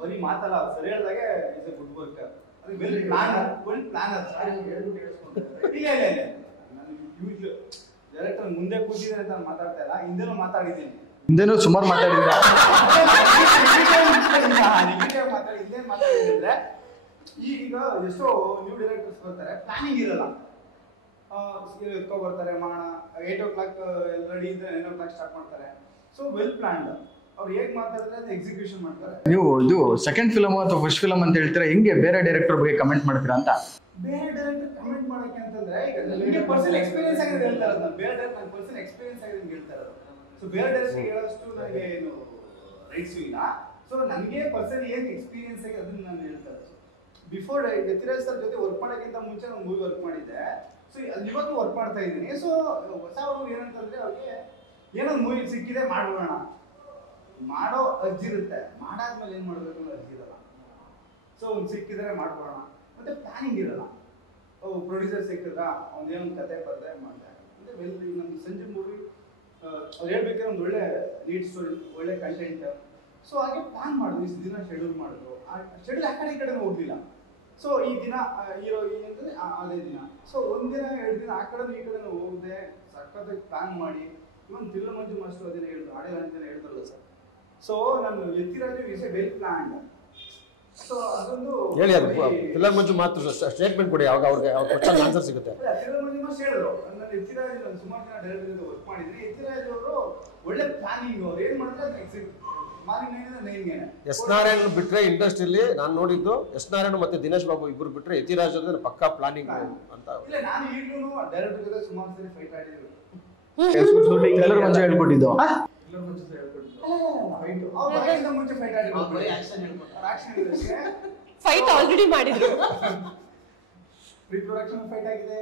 ಬರೀ ಮಾತಲ್ಲ, ಸರಿ ಹೇಳಿದಾಗೆ ಇಸ್ ಎ ಗುಡ್ ವರ್ಕ್. ಅದು ವೆಲ್ ಪ್ಲಾನ್, ವೆಲ್ ಪ್ಲಾನ್ ಅದು. ಇಲ್ಲ ಇಲ್ಲ ಇಲ್ಲ, ನಾನು ಯೂಸ್ ಡೈರೆಕ್ಟರ್ ಮುಂದೆ ಕೂತಿದ್ರೆ ಅಂತ ನಾನು ಮಾತಾಡ್ತಾ ಇಲ್ಲ, ಹಿಂದೆನೂ ಮಾತಾಡಿದ್ದೀನಿ. ಹಿಂದೆನೂ ಸುಮಾರು ಮಾತಾಡಿದ್ದೀರಾ? ಹಿಂದೆ ಮಾತಾಡಿದ್ರೆ ಈಗ ಎಷ್ಟೋ ನ್ಯೂ ಡೈರೆಕ್ಟರ್ಸ್ ಬರ್ತಾರೆ, ಪ್ಲಾನಿಂಗ್ ಇರಲ್ಲ. ಎತ್ಕೊ ಬರ್ತಾರೆ, ಮಾಡೋಣ 8 o'clock ರೆಡಿ ಇದ್ರೆ 9 o'clock ಸ್ಟಾರ್ಟ್ ಮಾಡ್ತಾರೆ. So well planned. ಅವ್ರು ಹೇಗ್ ಮಾತಾಡಿದ್ರೆ ಅದು ಎಕ್ಸಿಕ್ಯೂಷನ್ ಮಾಡ್ತಾರೆ. ನೀವು ಇದು ಸೆಕೆಂಡ್ ಫಿಲಮ್ ಅಥವಾ ಫಸ್ಟ್ ಫಿಲಮ್ ಅಂತ ಹೇಳ್ತೀರಾ, ಹೆಂಗೆ ಬೇರೆ ಡೈರೆಕ್ಟರ್ ಬಗ್ಗೆ ಕಮೆಂಟ್ ಮಾಡ್ತೀರಾ ಅಂತ? ಬೇರೆ ಡೈರೆಕ್ಟರ್ ಕಮೆಂಟ್ ಮಾಡಕ್ಕೆ ಅಂತಂದ್ರೆ ಈಗ ನನಗೆ ಪರ್ಸನಲ್ ಎಕ್ಸ್ಪೀರಿಯನ್ಸ್ ಆಗಿದೆ ಹೇಳ್ತಾ ಇರೋದು ನಾನು. ಬೇರೆ ಡೈರೆಕ್ಟರ್ ನನ್ನ ಪರ್ಸನಲ್ ಎಕ್ಸ್ಪೀರಿಯನ್ಸ್ ಆಗಿದೆ ಹೇಳ್ತಾ ಇರೋದು. ಸೊ ಬೇರೆ ಡೈರೆಕ್ಟರ್ ಹೇಳೋಷ್ಟು ನನಗೆ ಏನು ರೈಟ್ಸ್ ಇಲ್ಲ. ಸೊ ನನಗೆ ಪರ್ಸನಲ್ ಏನು ಎಕ್ಸ್ಪೀರಿಯನ್ಸ್ ಆಗಿದೆ ಅದನ್ನ ನಾನು ಹೇಳ್ತಾ ಇರೋದು. ಬಿಫೋರ್ ಯತಿರಾಜ್ ಸರ್ ಜೊತೆ ವರ್ಕ್ ಮಾಡೋಕ್ಕಿಂತ ಮುಂಚೆ ನಾನು ಮೂವಿ ವರ್ಕ್ ಮಾಡಿದ್ದೆ. ಸೊ ಇವತ್ತು ವರ್ಕ್ ಮಾಡ್ತಾ ಇದ್ದೀನಿ. ಸೊ ಹೊಸ ಹುಡುಗರು ಏನಂತಂದ್ರೆ ಅವ್ರಿಗೆ ಏನೊಂದು ಮೂವಿ ಸಿಕ್ಕಿದೆ ಮಾಡ್ಬಿಡೋಣ, ಮಾಡೋ ಅರ್ಜಿ ಇರುತ್ತೆ, ಮಾಡಾದ್ಮೇಲೆ ಏನ್ ಮಾಡ್ಬೇಕು ಅನ್ನೋ ಅರ್ಜಿ ಇರಲ್ಲ. ಸೊ ಒಂದು ಸಿಕ್ಕಿದ್ರೆ ಮಾಡ್ಬಿಡೋಣ, ಮತ್ತೆ ಪ್ಲಾನಿಂಗ್ ಇರಲ್ಲ. ಪ್ರೊಡ್ಯೂಸರ್ ಸಿಕ್ಕಿದ್ರ ಒಂದೇನೊಂದು ಕತೆ ಬರದೆ ಮಾಡಿದೆ ಅಂದ್ರೆ ವೆಲ್. ನಮ್ಮ ಸಂಜೆ ಮೂವಿ ಅವ್ರು ಹೇಳ್ಬೇಕಾದ್ರೆ ಒಂದು ಒಳ್ಳೆ ಲೀಡ್ ಸ್ಟೋರಿ, ಒಳ್ಳೆ ಕಂಟೆಂಟ್. ಸೊ ಹಾಗೆ ಪ್ಲಾನ್ ಮಾಡಿದ್ವಿ, ಇಷ್ಟು ದಿನ ಶೆಡ್ಯೂಲ್ ಮಾಡಿದ್ರು. ಆ ಶೆಡ್ಯೂಲ್ ಆ ಕಡೆ ಈ ಕಡೆ ಹೋಗ್ಲಿಲ್ಲ. ಸೊ ಈ ದಿನ ಹೀರೋ ಏನಂತಂದ್ರೆ ಅದೇ ದಿನ. ಸೊ ಒಂದಿನ 2 ದಿನ ಆ ಕಡೆ ಈ ಕಡೆ ಹೋಗದೆ ಸಕ್ಕತ್ತಾಗಿ ಪ್ಲಾನ್ ಮಾಡಿ, ಇವನ್ ತಿಲ್ಲ ಮಂಜು ಮಾಸ್ಟರ್ ಅದೇನ ಹೇಳಿದ್ರು, ಆಡೇ ಅಂತಾನೆ ಹೇಳಿದ್ರಲ್ಲ ಸರ್. ಸೊ ನಾನು Yathiraju is a well planned. So ಅದೊಂದು ಹೇಳಿ, ಅದು ಫಿಲಂ ಮಂಜು ಮಾತ್ರ ಸ್ಟೇಟ್ಮೆಂಟ್ ಕೊಡಿ, ಅವಾಗ ಅವ್ರಿಗೆ ಅವ್ರ ಕ್ವಶನ್ ಆನ್ಸರ್ ಸಿಗುತ್ತೆ. ತಿಲ್ಲ ಮಂಜು ಮಾಸ್ಟರ್ ಹೇಳಿದ್ರು, ನಾನು ಯತಿರಾಜ್ ನಾನು ಸುಮಾರು ಜನ ಡೈರೆಕ್ಟರ್ ಜೊತೆ ವರ್ಕ್ ಮಾಡಿದ್ದೀನಿ. ಯತಿರಾಜ್ ಅವರು ಒಳ್ಳೆ ಪ್ಲಾನಿಂಗ್, ಅವ್ರು ಏನ್ ಮಾಡಿದ್ರೆ ಅದನ್ನ ಎಕ್ಸಿಕ್ಯೂಟ್. ಎಸ್ ನಾರಾಯಣ್ ಬಿಟ್ರೆ ಇಂಡಸ್ಟ್ರಿಯಲ್ಲಿ ನಾನು ನೋಡಿದ್ದು ಎಸ್ ನಾರಾಯಣ್ ಮತ್ತೆ ದಿನೇಶ್ ಬಾಬು ಇಬ್ರು ಬಿಟ್ರೆ ಯತಿರಾಜ್ ಅಂದ್ರೆ ಪಕ್ಕಾ ಪ್ಲಾನಿಂಗ್ ಅಂತ. ಇಲ್ಲ, ನಾನು ಈಗಲೂ ಡೈರೆಕ್ಟರ್ ಜೊತೆ ಸುಮಾರು ಸರಿ ಫೈಟ್ ಆಡಿದ್ದೀನಿ. ಎಲ್ಲರೂ ಮುಂಚೆ ಹೇಳ್ಕೊಟ್ಟಿದ್ದು ಫೈಟ್ ಆಲ್ರೆಡಿ ಮಾಡಿದ್ರು. ಪ್ರೀ ಪ್ರೊಡಕ್ಷನ್ ಫೈಟ್ ಆಗಿದೆ,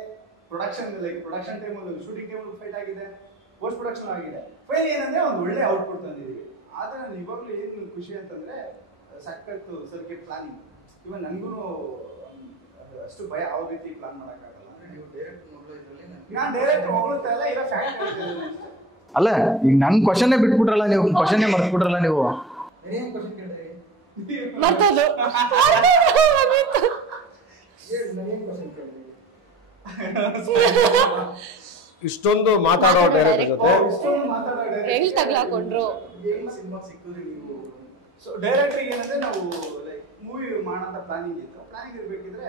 ಪ್ರೊಡಕ್ಷನ್ ಟೈಮಲ್ಲಿ, ಶೂಟಿಂಗ್ ಟೈಮಲ್ಲಿ ಫೈಟ್ ಆಗಿದೆ, ಪೋಸ್ಟ್ ಪ್ರೊಡಕ್ಷನ್ ಆಗಿದೆ. ಫೈಲ್ ಏನಂದ್ರೆ ಒಂದು ಒಳ್ಳೆ ಔಟ್ಪುಟ್ ತಂದಿದ್ದೀವಿ. ಆದ್ರೆ ನಾನು ಇವಾಗಲೂ ಏನು ಖುಷಿ ಅಂತಂದ್ರೆ ಸಖತ್ತು ಸರ್ಕಿಟ್ ಪ್ಲಾನಿಂಗ್. ಇವನ್ ನನಗೂ ಅಷ್ಟು ಭಯ ಯಾವ ರೀತಿ ಪ್ಲಾನ್ ಮಾಡೋಕ್ಕಾಗಲ್ಲ. ನಾನು ಡೈರೆಕ್ಟ್ ಹೋಗ್ತಾ ಇಲ್ಲ, ಇರೋ ಫ್ಯಾಕ್ಟ್ ಹೇಳ್ತಿದ್ದೀನಿ. ಅಲ್ಲ, ಈಗ ನನ್ ಕ್ವಶನ್ನೇ ಬಿಟ್ಬಿಟ್ರಲ್ಲ ನೀವು, ಕ್ವಶನ್ನೇ ಮರ್ತ್ಬಿಟ್ರಲ್ಲ ನೀವು. ಇಷ್ಟೊಂದು ಮಾತಾಡೋ ಡೈರೆಕ್ಟರ್ ಜೊತೆ ಹೆಂಗ್ ತಗ್ಲಾಕೊಂಡ್ರು. ಸೊ ಡೈರೆಕ್ಟರ್ ಏನಂದ್ರೆ ನಾವು ಲೈಕ್ ಮೂವಿ ಮಾಡೋಂಥ ಪ್ಲಾನಿಂಗ್ ಇತ್ತು. ಪ್ಲಾನಿಂಗ್ ಇರ್ಬೇಕಿದ್ರೆ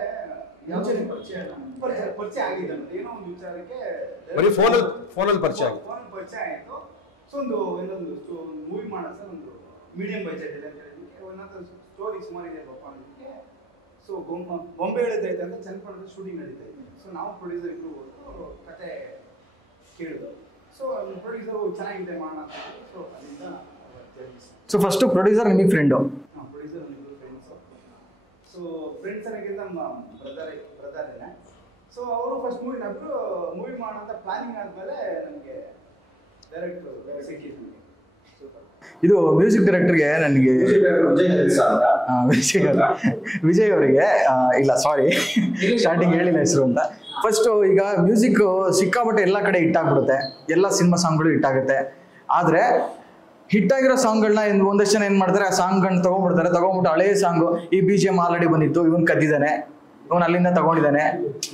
ಪರಿಚಯ ಆಗಿದೆ ನಮ್ದು, ಏನೋ ಒಂದು ವಿಚಾರಕ್ಕೆ ಬರೀ ಫೋನಲ್ಲಿ ಪರಿಚಯ ಆಯಿತು. ಸೊ ಒಂದು ಮೂವಿ ಮಾಡೋಣ ಸರ್, ಒಂದು ಮೀಡಿಯಂ ಬಜೆಟ್ ಇದೆ ಅಂತ ಹೇಳಿದಕ್ಕೆ, ಒಂದೊಂದು ಸ್ಟೋರಿ ಸುಮಾರು ಇದೆ ಬಪ್ಪ ಅನ್ನೋದಕ್ಕೆ. ಸೊ ಬೊಂಬೆ ಹೇಳಿದೈತೆ ಅಂತ ಚನ್ನಪಟ್ಟಣದ ಶೂಟಿಂಗ್ ನಡೀತಾ ಇದೆ. ಸೊ ನಾವು ಪ್ರೊಡ್ಯೂಸರ್ ಇಬ್ರು ಹೋಗ್ತು ಕತೆ ಕೇಳಿದ್ರು. ಸೊ ಪ್ರೊಡ್ಯೂಸರ್ ಚೆನ್ನಾಗಿದೆ ಮಾಡೋಣ ಅಂತ. ಸೊ ಅಲ್ಲಿಂದ ಸೊ ಫಸ್ಟ್ ಪ್ರೊಡ್ಯೂಸರ್ ನಿಮಗೆ ಫ್ರೆಂಡು? ಪ್ರೊಡ್ಯೂಸರ್ ನಮ್ಮಿಬ್ರು ಫ್ರೆಂಡ್ಸು. ಸೊ ಫ್ರೆಂಡ್ಸ್ ಅನ್ನೋಕ್ಕಿಂತ ನಮ್ಮ ಬ್ರದರೇನೆ. ಸೊ ಅವರು ಫಸ್ಟ್ ಮೂವಿ ಮಾಡೋಂಥ ಪ್ಲಾನಿಂಗ್ ಆದಮೇಲೆ ನಮಗೆ ಡೈರೆಕ್ಟ್ರು ಸಿಕ್ಕಿದ್ರು. ಇದು ಮ್ಯೂಸಿಕ್ ಡೈರೆಕ್ಟರ್ಗೆ ನನಗೆ ವಿಜಯ್ ಅವರಿಗೆ ಇಲ್ಲ ಸಾರಿ ಸ್ಟಾರ್ಟಿಂಗ್ ಹೇಳಿಲ್ಲ ಹೆಸರು ಅಂತ. ಫಸ್ಟ್ ಈಗ ಮ್ಯೂಸಿಕ್ ಸಿಕ್ಕಾಪಟ್ಟೆ ಎಲ್ಲ ಕಡೆ ಹಿಟ್ಟಾಗ್ಬಿಡುತ್ತೆ, ಎಲ್ಲ ಸಿನಿಮಾ ಸಾಂಗ್ಗಳು ಹಿಟ್ಟಾಗುತ್ತೆ. ಆದ್ರೆ ಹಿಟ್ಟಾಗಿರೋ ಸಾಂಗ್ಗಳನ್ನ ಒಂದಷ್ಟು ಜನ ಏನ್ ಮಾಡ್ತಾರೆ, ಆ ಸಾಂಗ್ಗಳನ್ನ ತಗೊಂಡ್ಬಿಟ್ಟು ಹಳೇ ಸಾಂಗು, ಈ BGM ಆಲ್ರೆಡಿ ಬಂದಿತ್ತು, ಇವನ್ ಕದ್ದಿದ್ದಾನೆ, ಇವನ್ ಅಲ್ಲಿಂದ ತಗೊಂಡಿದ್ದಾನೆ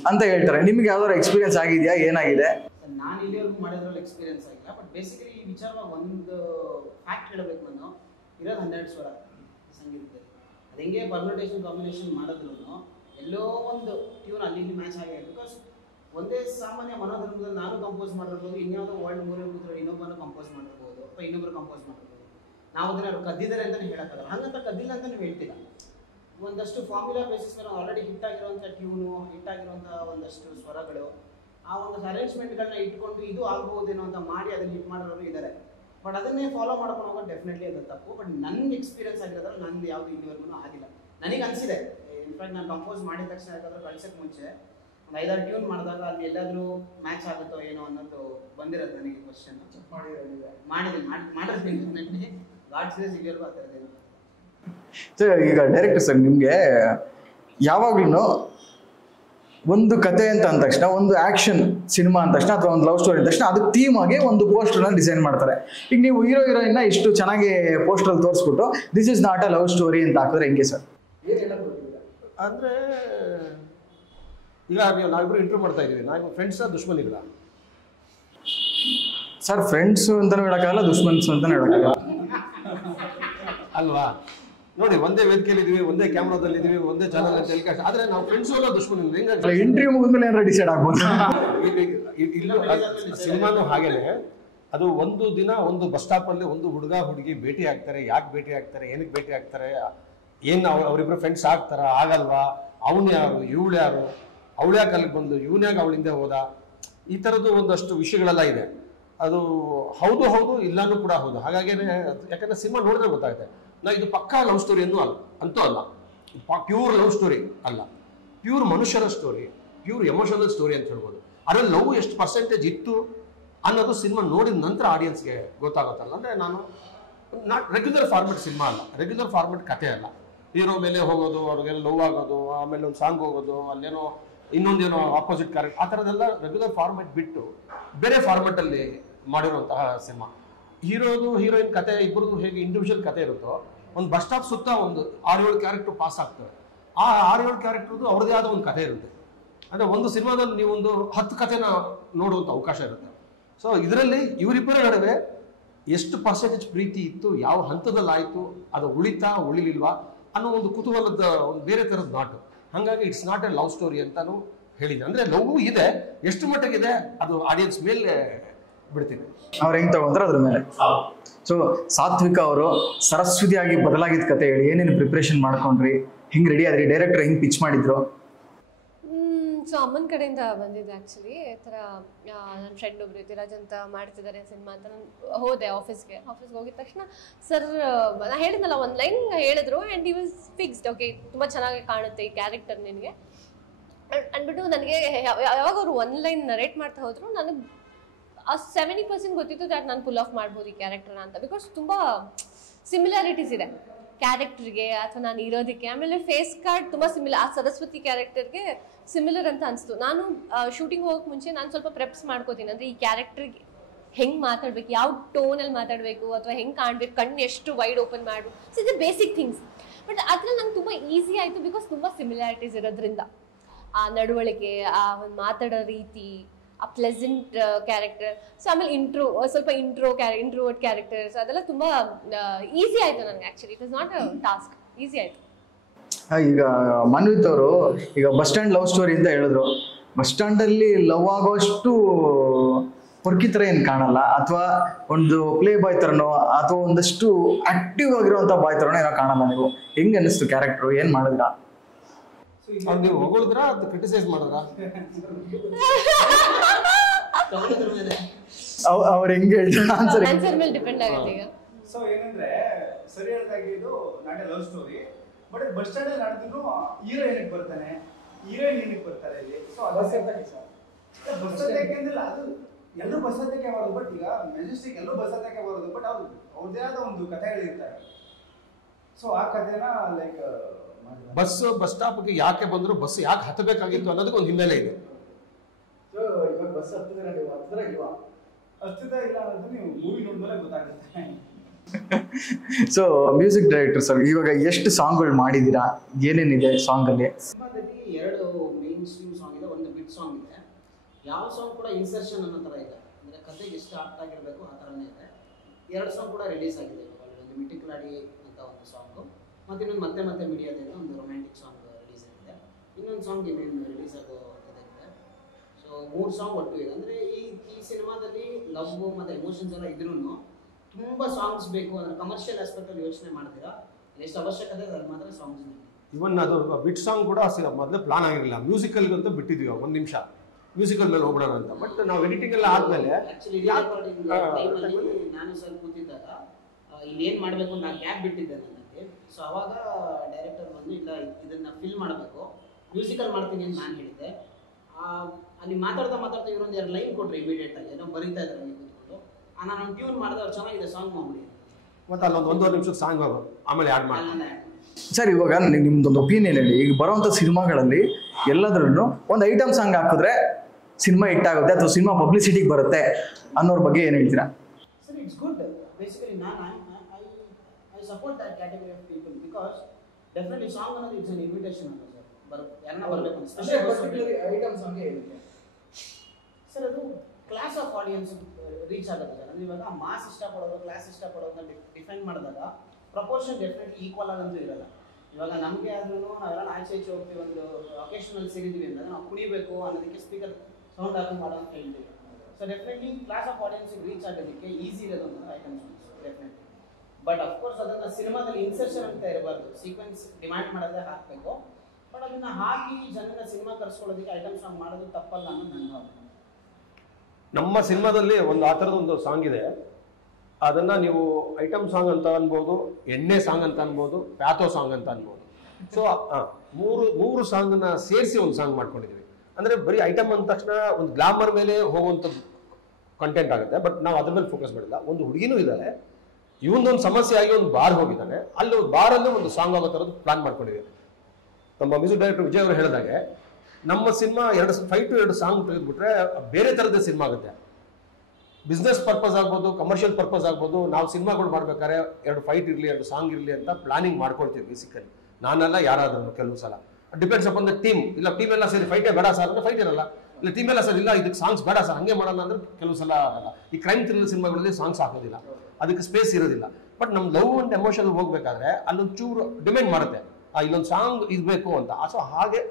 ಅಂತ ಹೇಳ್ತಾರೆ. ನಿಮ್ಗೆ ಯಾವ್ದಾದ್ರು ಎಕ್ಸ್ಪೀರಿಯನ್ಸ್ ಆಗಿದೆಯಾ, ಏನಾಗಿದೆ? ನಾನು ಇಲ್ಲಿವರೆಗೂ ಮಾಡೋದ್ರಲ್ಲಿ ಎಕ್ಸ್ಪೀರಿಯನ್ಸ್ ಆಗಿಲ್ಲ. ಬಟ್ ಬೇಸಿಕಲಿ ಈ ವಿಚಾರವಾಗಿ ಒಂದು ಫ್ಯಾಕ್ಟ್ ಹೇಳಬೇಕು, ನಾನು ಇರೋದು 12 ಸ್ವರ ಸಂಗೀತದಲ್ಲಿ. ಅದು ಹೆಂಗೆ ಪರ್ಮುಟೇಷನ್ ಕಾಂಬಿನೇಷನ್ ಮಾಡಿದ್ರು ಎಲ್ಲೋ ಒಂದು ಟ್ಯೂನ್ ಅಲ್ಲಿ ಇಲ್ಲಿ ಮ್ಯಾಚ್ ಆಗಿದೆ. ಬಿಕಾಸ್ ಒಂದೇ ಸಾಮಾನ್ಯ ಮನೋಧರ್ಮದಲ್ಲಿ ನಾನು ಕಂಪೋಸ್ ಮಾಡಿರ್ಬೋದು, ಇನ್ಯಾವುದೋ ವರ್ಲ್ಡ್ ಮೂರೇ ಕೂತ್ರೆ ಇನ್ನೊಬ್ಬನ ಕಂಪೋಸ್ ಮಾಡಿರ್ಬೋದು, ಅಥವಾ ಇನ್ನೊಬ್ಬರು ಕಂಪೋಸ್ ಮಾಡಿರ್ಬೋದು. ನಾವು ಅದನ್ನ ಅವ್ರು ಕದ್ದಿದ್ದಾರೆ ಅಂತಲೇ ಹೇಳೋಕ್ಕಾಗಲ್ಲ. ಹಾಗಂತ ಕದ್ದಿಲ್ಲ ಅಂತ ನೀವು ಹೇಳ್ತೀರಾ. ಒಂದಷ್ಟು ಫಾರ್ಮುಲಾ ಬೇಸಿಸ್ ಮೇಲೆ ಆಲ್ರೆಡಿ ಹಿಟ್ ಆಗಿರುವಂಥ ಟ್ಯೂನು, ಹಿಟ್ ಆಗಿರುವಂಥ ಒಂದಷ್ಟು ಸ್ವರಗಳು, ಆ ಒಂದು ಅರೇಂಜ್ಮೆಂಟ್ಗಳನ್ನ ಇಟ್ಕೊಂಡು ಇದು ಆಗ್ಬೋದೇನೋ ಅಂತ ಮಾಡಿ ಅದನ್ನ ಹಿಟ್ ಮಾಡೋರು ಇದ್ದಾರೆ. ಬಟ್ ಅದನ್ನೇ ಫಾಲೋ ಮಾಡ್ಕೊಂಡು ಹೋಗೋದು ಡೆಫಿನೆಟ್ಲಿ ಅದು ತಪ್ಪು. ಬಟ್ ನನಗೆ ಎಕ್ಸ್ಪೀರಿಯನ್ಸ್ ಆಗಿರೋದ್ರಲ್ಲಿ ನಂದು ಯಾವುದು ಇಲ್ಲಿವರೆಗೂ ಆಗಿಲ್ಲ. ನನಗೆ ಅನಿಸಿದೆ, ಇನ್ಫ್ಯಾಕ್ಟ್ ನಾನು ಕಂಪೋಸ್ ಮಾಡಿದ ತಕ್ಷಣ ಯಾಕಂದ್ರೆ ಕಳ್ಸೋಕ್ಕೆ ಮುಂಚೆ ಒಂದು 5-6 ಟ್ಯೂನ್ ಮಾಡಿದಾಗ ಅಲ್ಲಿ ಎಲ್ಲಾದರೂ ಮ್ಯಾಚ್ ಆಗುತ್ತೋ ಏನೋ ಅನ್ನೋದು ಬಂದಿರೋದು ನನಗೆ ಕ್ವಶನ್. ಮಾಡಿರ್ತೀನಿ ಡೆಫಿನೆಟ್ಲಿ. ಗಾಡ್ಸ್ ಡೇಸ್ ಇಲ್ಲಿವರೆಗೂ ಆ ಥರದ್ದೇನು. ಈಗ ಡೈರೆಕ್ಟರ್ ಸರ್, ನಿಮಗೆ ಯಾವಾಗ್ಲೂ ಒಂದು ಕತೆ ಅಂತ ಅಂದ ತಕ್ಷಣ, ಒಂದು ಆಕ್ಷನ್ ಸಿನಿಮಾ ಅಂದ ತಕ್ಷಣ ಅಥವಾ ಒಂದು ಲವ್ ಸ್ಟೋರಿ ಅಂದ ತಕ್ಷಣ ಅದಕ್ಕೆ ಥೀಮ್ ಆಗಿ ಒಂದು ಪೋಸ್ಟರ್ನ ಡಿಸೈನ್ ಮಾಡ್ತಾರೆ. ಈಗ ನೀವು ಹೀರೋ ಹೀರೋಯಿನ್ನ ಇಷ್ಟು ಚೆನ್ನಾಗಿ ಪೋಸ್ಟರ್ ತೋರಿಸ್ಬಿಟ್ಟು this is not a love story ಅಂತ ಹಾಕಿದ್ರೆ ಹೆಂಗೆ ಸರ್? ಅಂದರೆ ಈಗ ನಾವಿಬ್ರು ಇಂಟರ್ವ್ಯೂ ಮಾಡ್ತಾ ಇದೀವಿ, ನಾವು ಫ್ರೆಂಡ್ಸಾ ದುಶ್ಮನಿಗಳ? ಸರ್ ಫ್ರೆಂಡ್ಸ್ ಅಂತಾನೂ ಹೇಳೋಕ್ಕಾಗಲ್ಲ, ದುಶ್ಮನ್ಸ್ ಅಂತಾನೂ ಹೇಳೋಕ್ಕಾಗಲ್ಲ ಅಲ್ವಾ? ನೋಡಿ, ಒಂದೇ ವೇದಿಕೆಯಲ್ಲಿ ಇದೀವಿ, ಒಂದೇ ಕ್ಯಾಮ್ರಾದಲ್ಲಿ ಇದೀವಿ, ಒಂದೇ ಚಾನಲ್ ಅಂತ ಟೆಲಿಕಾಸ್ಟ್, ಆದ್ರೆ ನಾವು ಫ್ರೆಂಡ್ಸ್ ಅಲ್ಲ ದುಶ್ಮನ್. ಇಂಟರ್ವ್ಯೂ ಮುಗಿದ್ಮೇಲೆ ಏನಾರ ಡಿಸೈಡ್ ಆಗ್ಬೋದು. ಇಲ್ಲೂ ಸಿನಿಮಾನು ಹಾಗೇನೆ. ಅದು ಒಂದು ದಿನ ಒಂದು ಬಸ್ ಸ್ಟಾಪ್ ಅಲ್ಲಿ ಒಂದು ಹುಡುಗ ಹುಡುಗಿ ಭೇಟಿ ಆಗ್ತಾರೆ. ಯಾಕೆ ಭೇಟಿ ಆಗ್ತಾರೆ, ಏನಕ್ಕೆ ಭೇಟಿ ಆಗ್ತಾರೆ, ಏನ್ ಅವರಿಬ್ರು ಫ್ರೆಂಡ್ಸ್ ಆಗ್ತಾರ ಆಗಲ್ವಾ, ಅವನು ಯಾರು ಇವಳು ಯಾರು, ಅವಳು ಯಾಕೆ ಅಲ್ಲಿಗೆ ಬಂದು ಇವನ್ಯಾಗ ಅವಳಿಂದ ಹೋದ, ಈ ಥರದ್ದು ಒಂದಷ್ಟು ವಿಷಯಗಳೆಲ್ಲ ಇದೆ. ಅದು ಹೌದು ಹೌದು ಇಲ್ಲಾನು ಕೂಡ ಹೌದು. ಹಾಗಾಗೇನೆ ಯಾಕಂದ್ರೆ ಸಿನಿಮಾ ನೋಡಿದ್ರೆ ಗೊತ್ತಾಗುತ್ತೆ. ನಾ ಇದು ಪಕ್ಕಾ ಲವ್ ಸ್ಟೋರಿ ಅಂತೂ ಅಲ್ಲ, ಪ್ಯೂರ್ ಲವ್ ಸ್ಟೋರಿ ಅಲ್ಲ, ಪ್ಯೂರ್ ಮನುಷ್ಯರ ಸ್ಟೋರಿ, ಪ್ಯೂರ್ ಎಮೋಷನಲ್ ಸ್ಟೋರಿ ಅಂತ ಹೇಳ್ಬೋದು. ಅದ್ರಲ್ಲಿ ಲವ್ ಎಷ್ಟು ಪರ್ಸೆಂಟೇಜ್ ಇತ್ತು ಅನ್ನೋದು ಸಿನಿಮಾ ನೋಡಿದ ನಂತರ ಆಡಿಯನ್ಸ್ಗೆ ಗೊತ್ತಾಗುತ್ತಲ್ಲ. ಅಂದರೆ ನಾನು ರೆಗ್ಯುಲರ್ ಫಾರ್ಮೆಟ್ ಸಿನಿಮಾ ಅಲ್ಲ, ರೆಗ್ಯುಲರ್ ಫಾರ್ಮೆಟ್ ಕಥೆ ಅಲ್ಲ. ಹೀರೋ ಮೇಲೆ ಹೋಗೋದು, ಅವ್ರಿಗೆಲ್ಲ ಲವ್ ಆಗೋದು, ಆಮೇಲೆ ಒಂದು ಸಾಂಗ್ ಹೋಗೋದು, ಅಲ್ಲೇನೋ ಇನ್ನೊಂದೇನೋ ಆಪೋಸಿಟ್ ಕ್ಯಾರೆಕ್ಟರ್, ಆ ಥರದ್ದೆಲ್ಲ ರೆಗ್ಯುಲರ್ ಫಾರ್ಮೆಟ್ ಬಿಟ್ಟು ಬೇರೆ ಫಾರ್ಮೆಟಲ್ಲಿ ಮಾಡಿರುವಂತಹ ಸಿನಿಮಾ. ಹೀರೋದು ಹೀರೋಯಿನ್ ಕತೆ ಇಬ್ಬರದು ಹೇಗೆ ಇಂಡಿವಿಜುವಲ್ ಕತೆ ಇರುತ್ತೋ, ಒಂದು ಬಸ್ ಸ್ಟಾಪ್ ಸುತ್ತ ಒಂದು 6-7 ಕ್ಯಾರೆಕ್ಟರ್ ಪಾಸ್ ಆಗ್ತವೆ. ಆ 6-7 ಕ್ಯಾರೆಕ್ಟರ್ದು ಅವ್ರದ್ದೇ ಆದ ಒಂದು ಕತೆ ಇರುತ್ತೆ. ಅಂದರೆ ಒಂದು ಸಿನಿಮಾದಲ್ಲಿ ನೀವು ಒಂದು 10 ಕಥೆನ ನೋಡುವಂಥ ಅವಕಾಶ ಇರುತ್ತೆ. ಸೊ ಇದರಲ್ಲಿ ಇವರಿಬ್ಬರ ನಡುವೆ ಎಷ್ಟು ಪರ್ಸೆಂಟೇಜ್ ಪ್ರೀತಿ ಇತ್ತು, ಯಾವ ಹಂತದಲ್ಲಿ ಆಯಿತು, ಅದು ಉಳಿತಾ ಉಳಿಲಿಲ್ವಾ ಅನ್ನೋ ಒಂದು ಕುತೂಹಲದ ಒಂದು ಬೇರೆ ಥರದ ನಾಟು. ಹಾಗಾಗಿ it's not A love story ಅಂತಾನು ಹೇಳಿದೆ. ಅಂದರೆ ಲವ್ ಇದೆ, ಎಷ್ಟು ಮಟ್ಟಿಗಿದೆ ಅದು ಆಡಿಯನ್ಸ್ ಮೇಲೆ ಬಿಡ್ತೀನಿ, ಅವ್ರು ಹೆಂಗ್ ತಗೊಂಡ್ರೆ ಅದ್ರ ಮೇಲೆ. ಸೊ ಸಾತ್ವಿಕ ಅವರು ಸರಸ್ವತಿಯಾಗಿ ಬದಲಾಗಿದ್ದ ಕತೆ ಹೇಳಿ, ಏನೇನು ಪ್ರಿಪ್ರೇಷನ್ ಮಾಡ್ಕೊಂಡ್ರಿ, ಹಿಂಗ್ ರೆಡಿ ಆದ್ರಿ, ಡೈರೆಕ್ಟರ್ ಹೆಂಗ್ ಪಿಚ್ ಮಾಡಿದ್ರು? ಸೊ ಅಮ್ಮನ ಕಡೆಯಿಂದ ಬಂದಿದ್ದು ಆ್ಯಕ್ಚುಲಿ. ಈ ಥರ ನನ್ನ ಫ್ರೆಂಡ್ ಒಬ್ರು ಯತಿರಾಜ್ ಅಂತ ಮಾಡ್ತಿದ್ದಾರೆ ಸಿನಿಮಾ ಅಂತ ನಾನು ಹೋದೆ ಆಫೀಸ್ಗೆ ಹೋಗಿದ ತಕ್ಷಣ ಸರ್ ನಾನು ಹೇಳಿದ್ನಲ್ಲ ಒಂದು ಲೈನ್ ಹೇಳಿದ್ರು ಆ್ಯಂಡ್ ಈ ವಾಸ್ ಫಿಕ್ಸ್ಡ್. ಓಕೆ, ತುಂಬ ಚೆನ್ನಾಗಿ ಕಾಣುತ್ತೆ ಈ ಕ್ಯಾರೆಕ್ಟರ್ ನಿನಗೆ ಅಂದ್ಬಿಟ್ಟು ನನಗೆ ಯಾವಾಗ ಅವರು ಒಂದು ಲೈನ್ ನರೇಟ್ ಮಾಡ್ತಾ ಹೋದ್ರು, ನನಗೆ ಆ 70% ಗೊತ್ತಿತ್ತು ದ್ಯಾಟ್ ನಾನು ಪುಲ್ ಆಫ್ ಮಾಡ್ಬೋದು ಈ ಕ್ಯಾರೆಕ್ಟರ್ನ ಅಂತ. ಬಿಕಾಸ್ ತುಂಬ ಸಿಮಿಲಾರಿಟೀಸ್ ಇದೆ ಕ್ಯಾರೆಕ್ಟರ್ಗೆ ಅಥವಾ ನಾನು ಇರೋದಕ್ಕೆ. ಆಮೇಲೆ ಫೇಸ್ ಕಾರ್ಡ್ ತುಂಬ ಸಿಮಿಲರ್, ಆ ಸರಸ್ವತಿ ಕ್ಯಾರೆಕ್ಟರ್ಗೆ ಸಿಮಿಲರ್ ಅಂತ ಅನಿಸ್ತು. ನಾನು ಶೂಟಿಂಗ್ ಹೋಗೋಕೆ ಮುಂಚೆ ನಾನು ಸ್ವಲ್ಪ ಪ್ರೆಪ್ಸ್ ಮಾಡ್ಕೋತೀನಿ. ಅಂದರೆ ಈ ಕ್ಯಾರೆಕ್ಟರ್ಗೆ ಹೆಂಗೆ ಮಾತಾಡಬೇಕು, ಯಾವ ಟೋನಲ್ಲಿ ಮಾತಾಡಬೇಕು, ಅಥವಾ ಹೆಂಗೆ ಕಾಣಬೇಕು, ಕಣ್ಣು ಎಷ್ಟು ವೈಡ್ ಓಪನ್ ಮಾಡು, ಸೊ ಇದು ಬೇಸಿಕ್ ಥಿಂಗ್ಸ್. ಬಟ್ ಅದ್ರಲ್ಲಿ ನಂಗೆ ತುಂಬ ಈಸಿ ಆಯಿತು ಬಿಕಾಸ್ ತುಂಬ ಸಿಮಿಲಾರಿಟೀಸ್ ಇರೋದ್ರಿಂದ. ಆ ನಡವಳಿಕೆ, ಆ ಒಂದು ಮಾತಾಡೋ ರೀತಿ, ಆ ಪ್ಲೆಸೆಂಟ್ ಕ್ಯಾರೆಕ್ಟರ್. ಸೊ ಆಮೇಲೆ ಸ್ವಲ್ಪ ಇಂಟ್ರೋವರ್ಟ್ ಕ್ಯಾರೆಕ್ಟರ್ಸ್ ಅದೆಲ್ಲ ತುಂಬ ಈಸಿ ಆಯಿತು ನನಗೆ. Actually it is not a task, easy ಆಯಿತು. ಈಗ ಮನ್ವಿತ್ ಅವರು ಈಗ ಬಸ್ ಸ್ಟ್ಯಾಂಡ್ ಲವ್ ಸ್ಟೋರಿ ಅಂತ ಹೇಳಿದ್ರು. ಬಸ್ ಸ್ಟ್ಯಾಂಡಲ್ಲಿ ಲವ್ ಆಗೋಷ್ಟು ಪೊರ್ಕಿ ಥರ ಏನು ಕಾಣಲ್ಲ, ಅಥವಾ ಒಂದು ಪ್ಲೇ ಬಾಯ್ ಥರನೋ ಅಥವಾ ಒಂದಷ್ಟು ಆಕ್ಟಿವ್ ಆಗಿರುವಂಥ ಬಾಯ್ ಥರನೋ ಏನೋ ಕಾಣಲ್ಲ. ನೀವು ಹೆಂಗೆ ಅನ್ನಿಸ್ತು ಕ್ಯಾರೆಕ್ಟ್ರು, ಏನು ಮಾಡಿದ್ರ? ನೀವು ಹೊಗಳಿದ್ರ ಅದು ಕ್ರಿಟಿಸೈಸ್ ಮಾಡಿದ್ರ? ಅವ್ರು ಹೆಂಗೆ ಹೇಳ್ತಾರೆ ಆನ್ಸರ್ ಮೇಲೆ ಡಿಪೆಂಡ್ ಆಗುತ್ತೆ ಈಗ. ಸೊ ಏನಂದ್ರೆ ಸರಿ ಹೇಳ್ದಾಗೆ ಇದು not A love story, but bus stand ಅಲ್ಲಿ ನಡೆದ್ರು ಹೀರೋ ಏನಕ್ಕೆ ಬರ್ತಾನೆ, ಹೀರೋಯಿನ್ ಏನಕ್ಕೆ ಬರ್ತಾರೆ ಇಲ್ಲಿ. ಸೊ ಬಸ್ ಹತ್ತಕ್ಕೆ ಅಂದ್ರೆ ಅದು ಎಲ್ಲರೂ ಬಸ್ ಹತ್ತಕ್ಕೆ ಬರೋದು. ಬಟ್ ಈಗ ಮೆಜೆಸ್ಟಿಕ್ ಎಲ್ಲರೂ ಬಸ್ ಹತ್ತಕ್ಕೆ ಬರೋದು, ಬಟ್ ಅವ್ರದ್ದೇ ಆದ ಒಂದು ಕಥೆಗಳಿರ್ತಾರೆ. ಸೊ ಆ ಕಥೆನ ಲೈಕ್ ಬಸ್ ಸ್ಟಾಪ್ಗೆ ಯಾಕೆ ಬಂದ್ರು, ಬಸ್ ಯಾಕೆ ಹತ್ತಬೇಕಾಗಿತ್ತು ಅನ್ನೋದಕ್ಕೆ ಒಂದು ಹಿನ್ನೆಲೆ ಇದೆ. ಬಸ್ ಹತ್ತಿದ್ರೆ ನೀವು ಹತ್ತಿದ ಇಲ್ಲ ಅನ್ನೋದು ನೀವು ಮೂವಿ ನೋಡಿದ್ಮೇಲೆ ಗೊತ್ತಾಗುತ್ತೆ. ಸೊ ಮ್ಯೂಸಿಕ್ ಡೈರೆಕ್ಟರ್ ಸರ್, ಇವಾಗ ಎಷ್ಟು ಸಾಂಗ್ಗಳು ಮಾಡಿದ್ದೀರಾ, ಏನೇನಿದೆ ಸಾಂಗಲ್ಲಿ? ಸಿನಿಮಾದಲ್ಲಿ 2 ಮೇನ್ ಸ್ಟ್ರೀಮ್ ಸಾಂಗ್ ಇದೆ, ಒಂದು ಬಿಟ್ ಸಾಂಗ್ ಇದೆ. ಯಾವ ಸಾಂಗ್ ಕೂಡ ಇನ್ಸರ್ಷನ್ ಅನ್ನೋ ಥರ ಇದೆ, ಅಂದರೆ ಕಥೆಗೆ ಎಷ್ಟು ಅರ್ಥ ಆಗಿರಬೇಕು ಆ ಥರನೇ ಇದೆ. 2 ಸಾಂಗ್ ಕೂಡ ರಿಲೀಸ್ ಆಗಿದೆ. ಒಂದು ಮಿಟಿಕ್ಲಾಡಿ ಅಂತ ಒಂದು ಸಾಂಗು, ಮತ್ತು ಇನ್ನೊಂದು ಮತ್ತೆ ಮತ್ತೆ ಮೀಡಿಯಾದಿಂದ ಒಂದು ರೊಮ್ಯಾಂಟಿಕ್ ಸಾಂಗ್ ರಿಲೀಸ್ ಆಗಿದೆ. ಇನ್ನೊಂದು ಸಾಂಗ್ ಇನ್ನೇನು ರಿಲೀಸ್ ಆಗೋ ಇದೆ. ಸೊ 3 ಸಾಂಗ್ ಒಟ್ಟು ಇದೆ. ಅಂದರೆ ಈ ಸಿನಿಮಾದಲ್ಲಿ ಲವ್ ಮತ್ತು ಎಮೋಷನ್ಸ್ ಎಲ್ಲ ಇದ್ರೂ ತುಂಬ ಸಾಂಗ್ಸ್ ಬೇಕು. ಅಂದರೆ ಕಮರ್ಷಿಯಲ್ ಆಸ್ಪೆಕ್ಟಲ್ಲಿ ಯೋಚನೆ ಮಾಡ್ತೀರಾ, ಎಷ್ಟು ಅವಶ್ಯಕತೆ ಅದು ಮಾತ್ರ ಸಾಂಗ್ಸ್. ಇವನ್ ಅದು ಬಿಟ್ ಸಾಂಗ್ ಕೂಡ ಮೊದಲೇ ಪ್ಲಾನ್ ಆಗಿರಲಿಲ್ಲ. ಮ್ಯೂಸಿಕಲ್ಗಂತೂ ಬಿಟ್ಟಿದ್ವಿ 1 ನಿಮಿಷ ಮ್ಯೂಸಿಕಲ್ ಮೇಲೆ ಹೋಗೋಣ ಅಂತ. ಬಟ್ ನಾವು ಎಡಿಟಿಂಗ್ ಎಲ್ಲ ಆದ್ಮೇಲೆ ಆ್ಯಕ್ಚುಲಿ ನಾನು ಸರ್ ಕೂತಿದ್ದಾಗ ಇಲ್ಲಿ ಏನು ಮಾಡಬೇಕು ಅಂತ ಗ್ಯಾಪ್ ಬಿಟ್ಟಿದ್ದೆ ನನಗೆ. ಸೊ ಅವಾಗ ಡೈರೆಕ್ಟರ್ ಬಂದು ಇಲ್ಲ ಇದನ್ನು ಫಿಲ್ ಮಾಡಬೇಕು, ಮ್ಯೂಸಿಕಲ್ ಮಾಡ್ತೀನಿ ಅಂತ ನಾನು ಹೇಳಿದ್ದೆ. ಅಲ್ಲಿ ಮಾತಾಡ್ತಾ ಇವರೊಂದು 2 ಲೈನ್ ಕೊಟ್ಟರು ಇಮಿಡಿಯೇಟಾಗಿ, ಏನೋ ಬರೀತಾ ಇದ್ದಾರೆ ಅಲ್ಲಿ ಕೂತ್ಕೊಂಡು. ನಾನು ಟ್ಯೂನ್ ಮಾಡಿದೆ, ಅವ್ರು ಚೆನ್ನಾಗಿದೆ ಸಾಂಗ್ ಮಾಡ್ಬಿಡಿ. ಮತ್ತೆ ಅಲ್ಲೊಂದು 1.5 ನಿಮಿಷದ ಸಾಂಗ್ ಆಮೇಲೆ ಆ್ಯಡ್ ಮಾಡಿ ಸರ್ ಇವಾಗ ನಿಮ್ದೊಂದು ಒಪಿನಿಯನ್ ಹೇಳಿ, ಈಗ ಬರುವಂಥ ಸಿನಿಮಾಗಳಲ್ಲಿ ಎಲ್ಲದ್ರಲ್ಲೂ ಒಂದು ಐಟಮ್ ಸಾಂಗ್ ಹಾಕಿದ್ರೆ ಸಿನಿಮಾ ಹಿಟ್ ಆಗುತ್ತೆ ಅಥವಾ ಸಿನಿಮಾ ಪಬ್ಲಿಸಿಟಿಗೆ ಬರುತ್ತೆ ಅನ್ನೋರ ಬಗ್ಗೆ ಏನು ಹೇಳ್ತೀರಾ? Sir it's good. Basically I support that category of people because definitely song ಅನ್ನೋದು ಇಟ್ಸ್ ಅನ್ ಇನ್ವಿಟೇಷನ್ ಅಲ್ಲ ಸರ್. ಯಾರನ್ನ ಬರಬೇಕು ಐಟಮ್ ಸಾಂಗ್ ಸರ್ ಅದು ಕ್ಲಾಸ್ ಆಫ್ ಆಡಿಯನ್ಸ್ ರೀಚ್ ಆಗುತ್ತೆ ಸರ್. ಅಂದ್ರೆ ಇವಾಗ ಮಾಸ್ ಇಷ್ಟಪಡೋದು ಕ್ಲಾಸ್ ಇಷ್ಟಪಡೋದನ್ನ ಡಿಫೈನ್ ಮಾಡಿದಾಗ ಪ್ರಪೋರ್ಷನ್ ಡೆಫಿನೆಟ್ಲಿ ಈಕ್ವಲ್ ಆಗಂತೂ ಇರಲ್ಲ. ಇವಾಗ ನಮಗೆ ಆದ್ರೂ ನಾವೆಲ್ಲ ಆಚೆ ಈಚೆ ಹೋಗ್ತೀವಿ, ಒಂದು ಅಕೇಶನಲ್ ಸೇರಿದ್ವಿ ಅಂದರೆ ನಾವು ಕುಣಿಬೇಕು ಅನ್ನೋದಕ್ಕೆ ಸ್ಪೀಕರ್ ಸೌಂಡ್ ಹಾಕಿ ಮಾಡೋ ಅಂತ ಹೇಳ್ತೀವಿ. ಸೊ ಡೆಫಿನೆಟ್ಲಿ ಕ್ಲಾಸ್ ಆಫ್ ಆಡಿಯನ್ಸಿಗೆ ರೀಚ್ ಆಗೋದಕ್ಕೆ ಈಸಿ ಇರೋದು ಒಂದು item songs definitely. But of course ಅದನ್ನು ಸಿನಿಮಾದಲ್ಲಿ ಇನ್ಸರ್ಷನ್ ಅಂತ ಇರಬಾರ್ದು, ಸೀಕ್ವೆನ್ಸ್ ಡಿಮ್ಯಾಂಡ್ ಮಾಡೋದೇ ಹಾಕಬೇಕು. ಬಟ್ ಅದನ್ನ ಹಾಕಿ ಜನನ ಸಿನಿಮಾ ಕರ್ಸ್ಕೊಳ್ಳೋದಕ್ಕೆ ಐಟಮ್ ಸಾಂಗ್ ಮಾಡೋದು ತಪ್ಪಲ್ಲ ಅನ್ನೋದು ನನ್ನ ಭಾವನೆ. ನಮ್ಮ ಸಿನಿಮಾದಲ್ಲಿ ಒಂದು ಆ ಥರದ ಒಂದು ಸಾಂಗ್ ಇದೆ, ಅದನ್ನ ನೀವು ಐಟಮ್ ಸಾಂಗ್ ಅಂತ ಅನ್ಬೋದು, ಎಣ್ಣೆ ಸಾಂಗ್ ಅಂತ ಅನ್ಬೋದು, ಪ್ಯಾಥೋ ಸಾಂಗ್ ಅಂತ ಅನ್ಬೋದು. ಸೊ ಮೂರು ಸಾಂಗ್ನ ಸೇರಿಸಿ ಒಂದು ಸಾಂಗ್ ಮಾಡ್ಕೊಂಡಿದ್ದೀವಿ. ಅಂದ್ರೆ ಬರೀ ಐಟಮ್ ಅಂದ ತಕ್ಷಣ ಒಂದು ಗ್ಲಾಮರ್ ಮೇಲೆ ಹೋಗುವಂಥದ್ದು ಕಂಟೆಂಟ್ ಆಗುತ್ತೆ. ಬಟ್ ನಾವು ಅದ್ರ ಮೇಲೆ ಫೋಕಸ್ ಮಾಡಿಲ್ಲ. ಒಂದು ಹುಡುಗಿನೂ ಇದ್ದಾರೆ, ಇವೊಂದೊಂದು ಸಮಸ್ಯೆ ಆಗಿ ಒಂದು ಬಾರ್ ಹೋಗಿದ್ದಾನೆ, ಅಲ್ಲಿ ಒಂದು ಬಾರಲ್ಲಿ ಒಂದು ಸಾಂಗ್ ಆಗೋ ಥರದ್ದು ಪ್ಲಾನ್ ಮಾಡ್ಕೊಂಡಿದ್ದೀವಿ. ನಮ್ಮ ಮ್ಯೂಸಿಕ್ ಡೈರೆಕ್ಟರ್ ವಿಜಯ್ ಅವರು ಹೇಳಿದಾಗೆ ನಮ್ಮ ಸಿನಿಮಾ 5 to 2 ಸಾಂಗ್ ತೆಗೆದುಬಿಟ್ರೆ ಬೇರೆ ಥರದ ಸಿನಿಮಾ ಆಗುತ್ತೆ. ಬಿಸ್ನೆಸ್ ಪರ್ಪಸ್ ಆಗ್ಬೋದು, ಕಮರ್ಷಿಯಲ್ ಪರ್ಪಸ್ ಆಗ್ಬೋದು. ನಾವು ಸಿನಿಮಾಗಳು ಮಾಡ್ಬೇಕಾದ್ರೆ 2 ಫೈಟ್ ಇರಲಿ, 2 ಸಾಂಗ್ ಇರಲಿ ಅಂತ ಪ್ಲಾನಿಂಗ್ ಮಾಡ್ಕೊಳ್ತೀವಿ ಬೇಸಿಕಲಿ. ನಾನೆಲ್ಲ ಯಾರಾದ್ರೂ ಕೆಲವು ಸಲ ಡಿಪೆಂಡ್ಸ್ ಅಪಾನ್ ದ ಟೀಮ್. ಇಲ್ಲ ಟೀಮ್ ಎಲ್ಲ ಸೇರಿ ಫೈಟೇ ಬೇಡ ಸರ್ ಅಂದ್ರೆ ಫೈಟ್ ಇರಲ್ಲ. ಇಲ್ಲ ಟೀಮ್ ಎಲ್ಲ ಸರ್ ಇಲ್ಲ ಇದಕ್ಕೆ ಸಾಂಗ್ಸ್ ಬೇಡ ಸರ್ ಹಂಗೆ ಮಾಡೋಣ ಅಂದ್ರೆ ಕೆಲವು ಸಲ ಆಗಲ್ಲ. ಈ ಕ್ರೈಮ್ ಥ್ರಿಲ್ಲರ್ ಸಿನಿಮಾಗಳಲ್ಲಿ ಸಾಂಗ್ಸ್ ಹಾಕೋದಿಲ್ಲ, ಅದಕ್ಕೆ ಸ್ಪೇಸ್ ಇರೋದಿಲ್ಲ. ಬಟ್ ನಮ್ಮ ಲವ್ ಅಂಡ್ ಎಮೋಷನ್ ಹೋಗ್ಬೇಕಾದ್ರೆ ಅಲ್ಲೊಂದು ಚೂರು ಡಿಮ್ಯಾಂಡ್ ಮಾಡುತ್ತೆ, ಇಲ್ಲೊಂದು ಸಾಂಗ್ ಇರಬೇಕು ಅಂತ. ಸೊ ಹಾಗೆ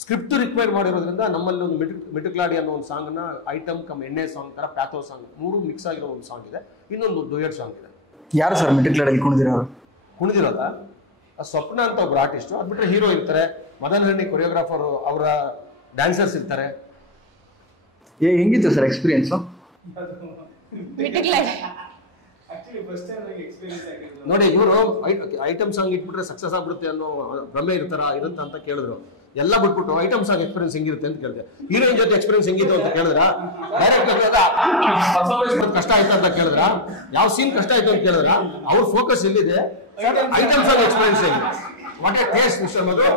ಸ್ಕ್ರಿಪ್ಟ್ ರಿಕ್ವೈರ್ ಮಾಡಿರೋದ್ರಿಂದ ನಮ್ಮಲ್ಲಿ ಒಂದು ಮಿಟುಕ್ಲಾಡಿ ಅನ್ನೋ ಒಂದು ಸಾಂಗ್ನ ಐಟಮ್ ಕಮ್ ಎಣ್ಣೆ ಸಾಂಗ್ ತರ ಪ್ಯಾಥೋ ಸಾಂಗ್ 3 ಮಿಕ್ಸ್ ಆಗಿರೋ ಒಂದು ಸಾಂಗ್ ಇದೆ. ಇನ್ನೊಂದು ಡುಯೆಟ್ ಸಾಂಗ್ ಇದೆ. ಯಾರು ಸರ್ ಮಿಟುಕ್ಲಾಡಿ ಕುಣಿದಿರೋದ ಸ್ವಪ್ನ ಅಂತ ಒಬ್ರು ಆರ್ಟಿಸ್ಟ್. ಅದು ಬಿಟ್ಟರೆ ಹೀರೋ ಇರ್ತಾರೆ, ಮದನ್ ಹಣ್ಣಿ ಕೊರಿಯೋಗ್ರಾಫರ್, ಅವರ ಡ್ಯಾನ್ಸರ್ಸ್ ಇರ್ತಾರೆ. ಹೆಂಗಿತ್ತು ಸರ್ ಎಕ್ಸ್ಪೀರಿಯನ್ಸ್? ನೋಡಿ ಇವರು ಐಟಮ್ ಸಾಂಗ್ ಇಟ್ಬಿಟ್ರೆ ಸಕ್ಸಸ್ ಆಗ್ಬಿಡುತ್ತೆ ಅನ್ನೋ ಭ್ರಮೆ ಇರುತ್ತಾ ಅಂತ ಕೇಳಿದ್ರು. ಎಲ್ಲ ಬಿಟ್ಬಿಟ್ಟು ಐಟಮ್ ಸಾಂಗ್ ಎಕ್ಸ್ಪೀರಿಯನ್ಸ್ ಹೆಂಗಿರುತ್ತೆ ಅಂತ ಕೇಳಿದೆ. ಹೀರೋಯಿನ್ ಜೊತೆ ಎಕ್ಸ್ಪೀರಿಯನ್ಸ್ ಹೆಂಗಿತ್ತು ಅಂತ ಕೇಳಿದ್ರ, ಡೈರೆಕ್ಟ್ ಕಷ್ಟ ಆಯ್ತು ಅಂತ ಕೇಳಿದ್ರ, ಯಾವ ಸೀನ್ ಕಷ್ಟ ಆಯ್ತು ಅಂತ ಕೇಳಿದ್ರ, ಅವ್ರ ಫೋಕಸ್ ಎಲ್ಲಿದೆ ಐಟಮ್ ಸಾಂಗ್ ಎಕ್ಸ್ಪೀರಿಯನ್ಸ್ ಹೆಂಗಿದೆ. What A taste mister Madhu,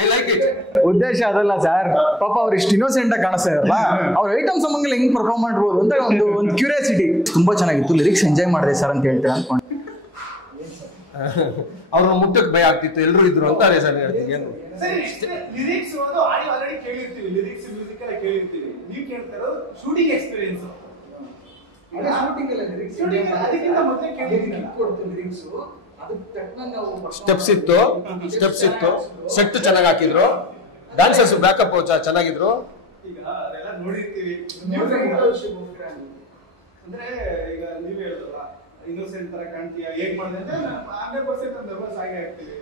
I like it. ಉದ್ದೇಶ ಅದಲ್ಲ ಸರ್, ಪಾಪ ಅವ್ರು ಇಷ್ಟು ಇನ್ನೋಸೆಂಟ್ ಆಗಿ ಕಾಣಿಸ್ತಾ ಇರಲ್ಲ, ಅವ್ರ ಐಟಮ್ ಸಾಂಗ್ ಹೆಂಗ್ ಪರ್ಫಾರ್ಮ್ ಮಾಡ್ಬೋದು ಅಂತ ಒಂದು ಕ್ಯೂರಿಯಾಸಿಟಿ. ತುಂಬಾ ಚೆನ್ನಾಗಿತ್ತು, ಲಿರಿಕ್ಸ್ ಎಂಜಾಯ್ ಮಾಡಿದೆ ಸರ್ ಅಂತ ಹೇಳ್ತೀರಾ ಅನ್ಕೊಂಡು. ಅವ್ರ ಮುಟ್ಟಕ್ಕೆ ಭಯ ಆಗ್ತಿತ್ತು, ಎಲ್ಲರೂ ಇದ್ರು ಅಂತ ಸರ್ ಹೇಳ್ತೀವಿ. ಏನು ಲಿರಿಕ್ಸ್ ಆಡಿಯೋ ಆಲ್ರೆಡಿ ಕೇಳಿರ್ತೀವಿ, ಲಿರಿಕ್ಸ್ ಮ್ಯೂಸಿಕ್ ಎಲ್ಲ ಕೇಳಿರ್ತೀವಿ. ನೀವು ಕೇಳ್ತಾ ಇರೋದು ಶೂಟಿಂಗ್ ಎಕ್ಸ್ಪೀರಿಯನ್ಸ್. ಅದಕ್ಕಿಂತ ಮೊದಲೇ ಕೇಳಿರ್ತೀನಿ. ಸ್ಟೆಪ್ಸ್ ಇತ್ತು, ಸೆಟ್ ಚೆನ್ನಾಗಿ ಹಾಕಿದ್ರು, ಡ್ಯಾನ್ಸರ್ಸ್ ಬ್ಯಾಕಪ್ ಚೆನ್ನಾಗಿದ್ರು. ಈಗ ಅದೆಲ್ಲ ನೋಡಿರ್ತೀವಿ. ಅಂದ್ರೆ ಈಗ ನೀವ್ ಹೇಳಿದ್ರಲ್ಲ ಇನ್ನೋಸೆಂಟ್ ತರ ಕಾಣ್ತೀಯ, ಹೇಗ್ ಮಾಡಿದೆ ಅಂತ 100% ನರ್ವಸ್ ಆಗೇ ಆಗ್ತೀವಿ.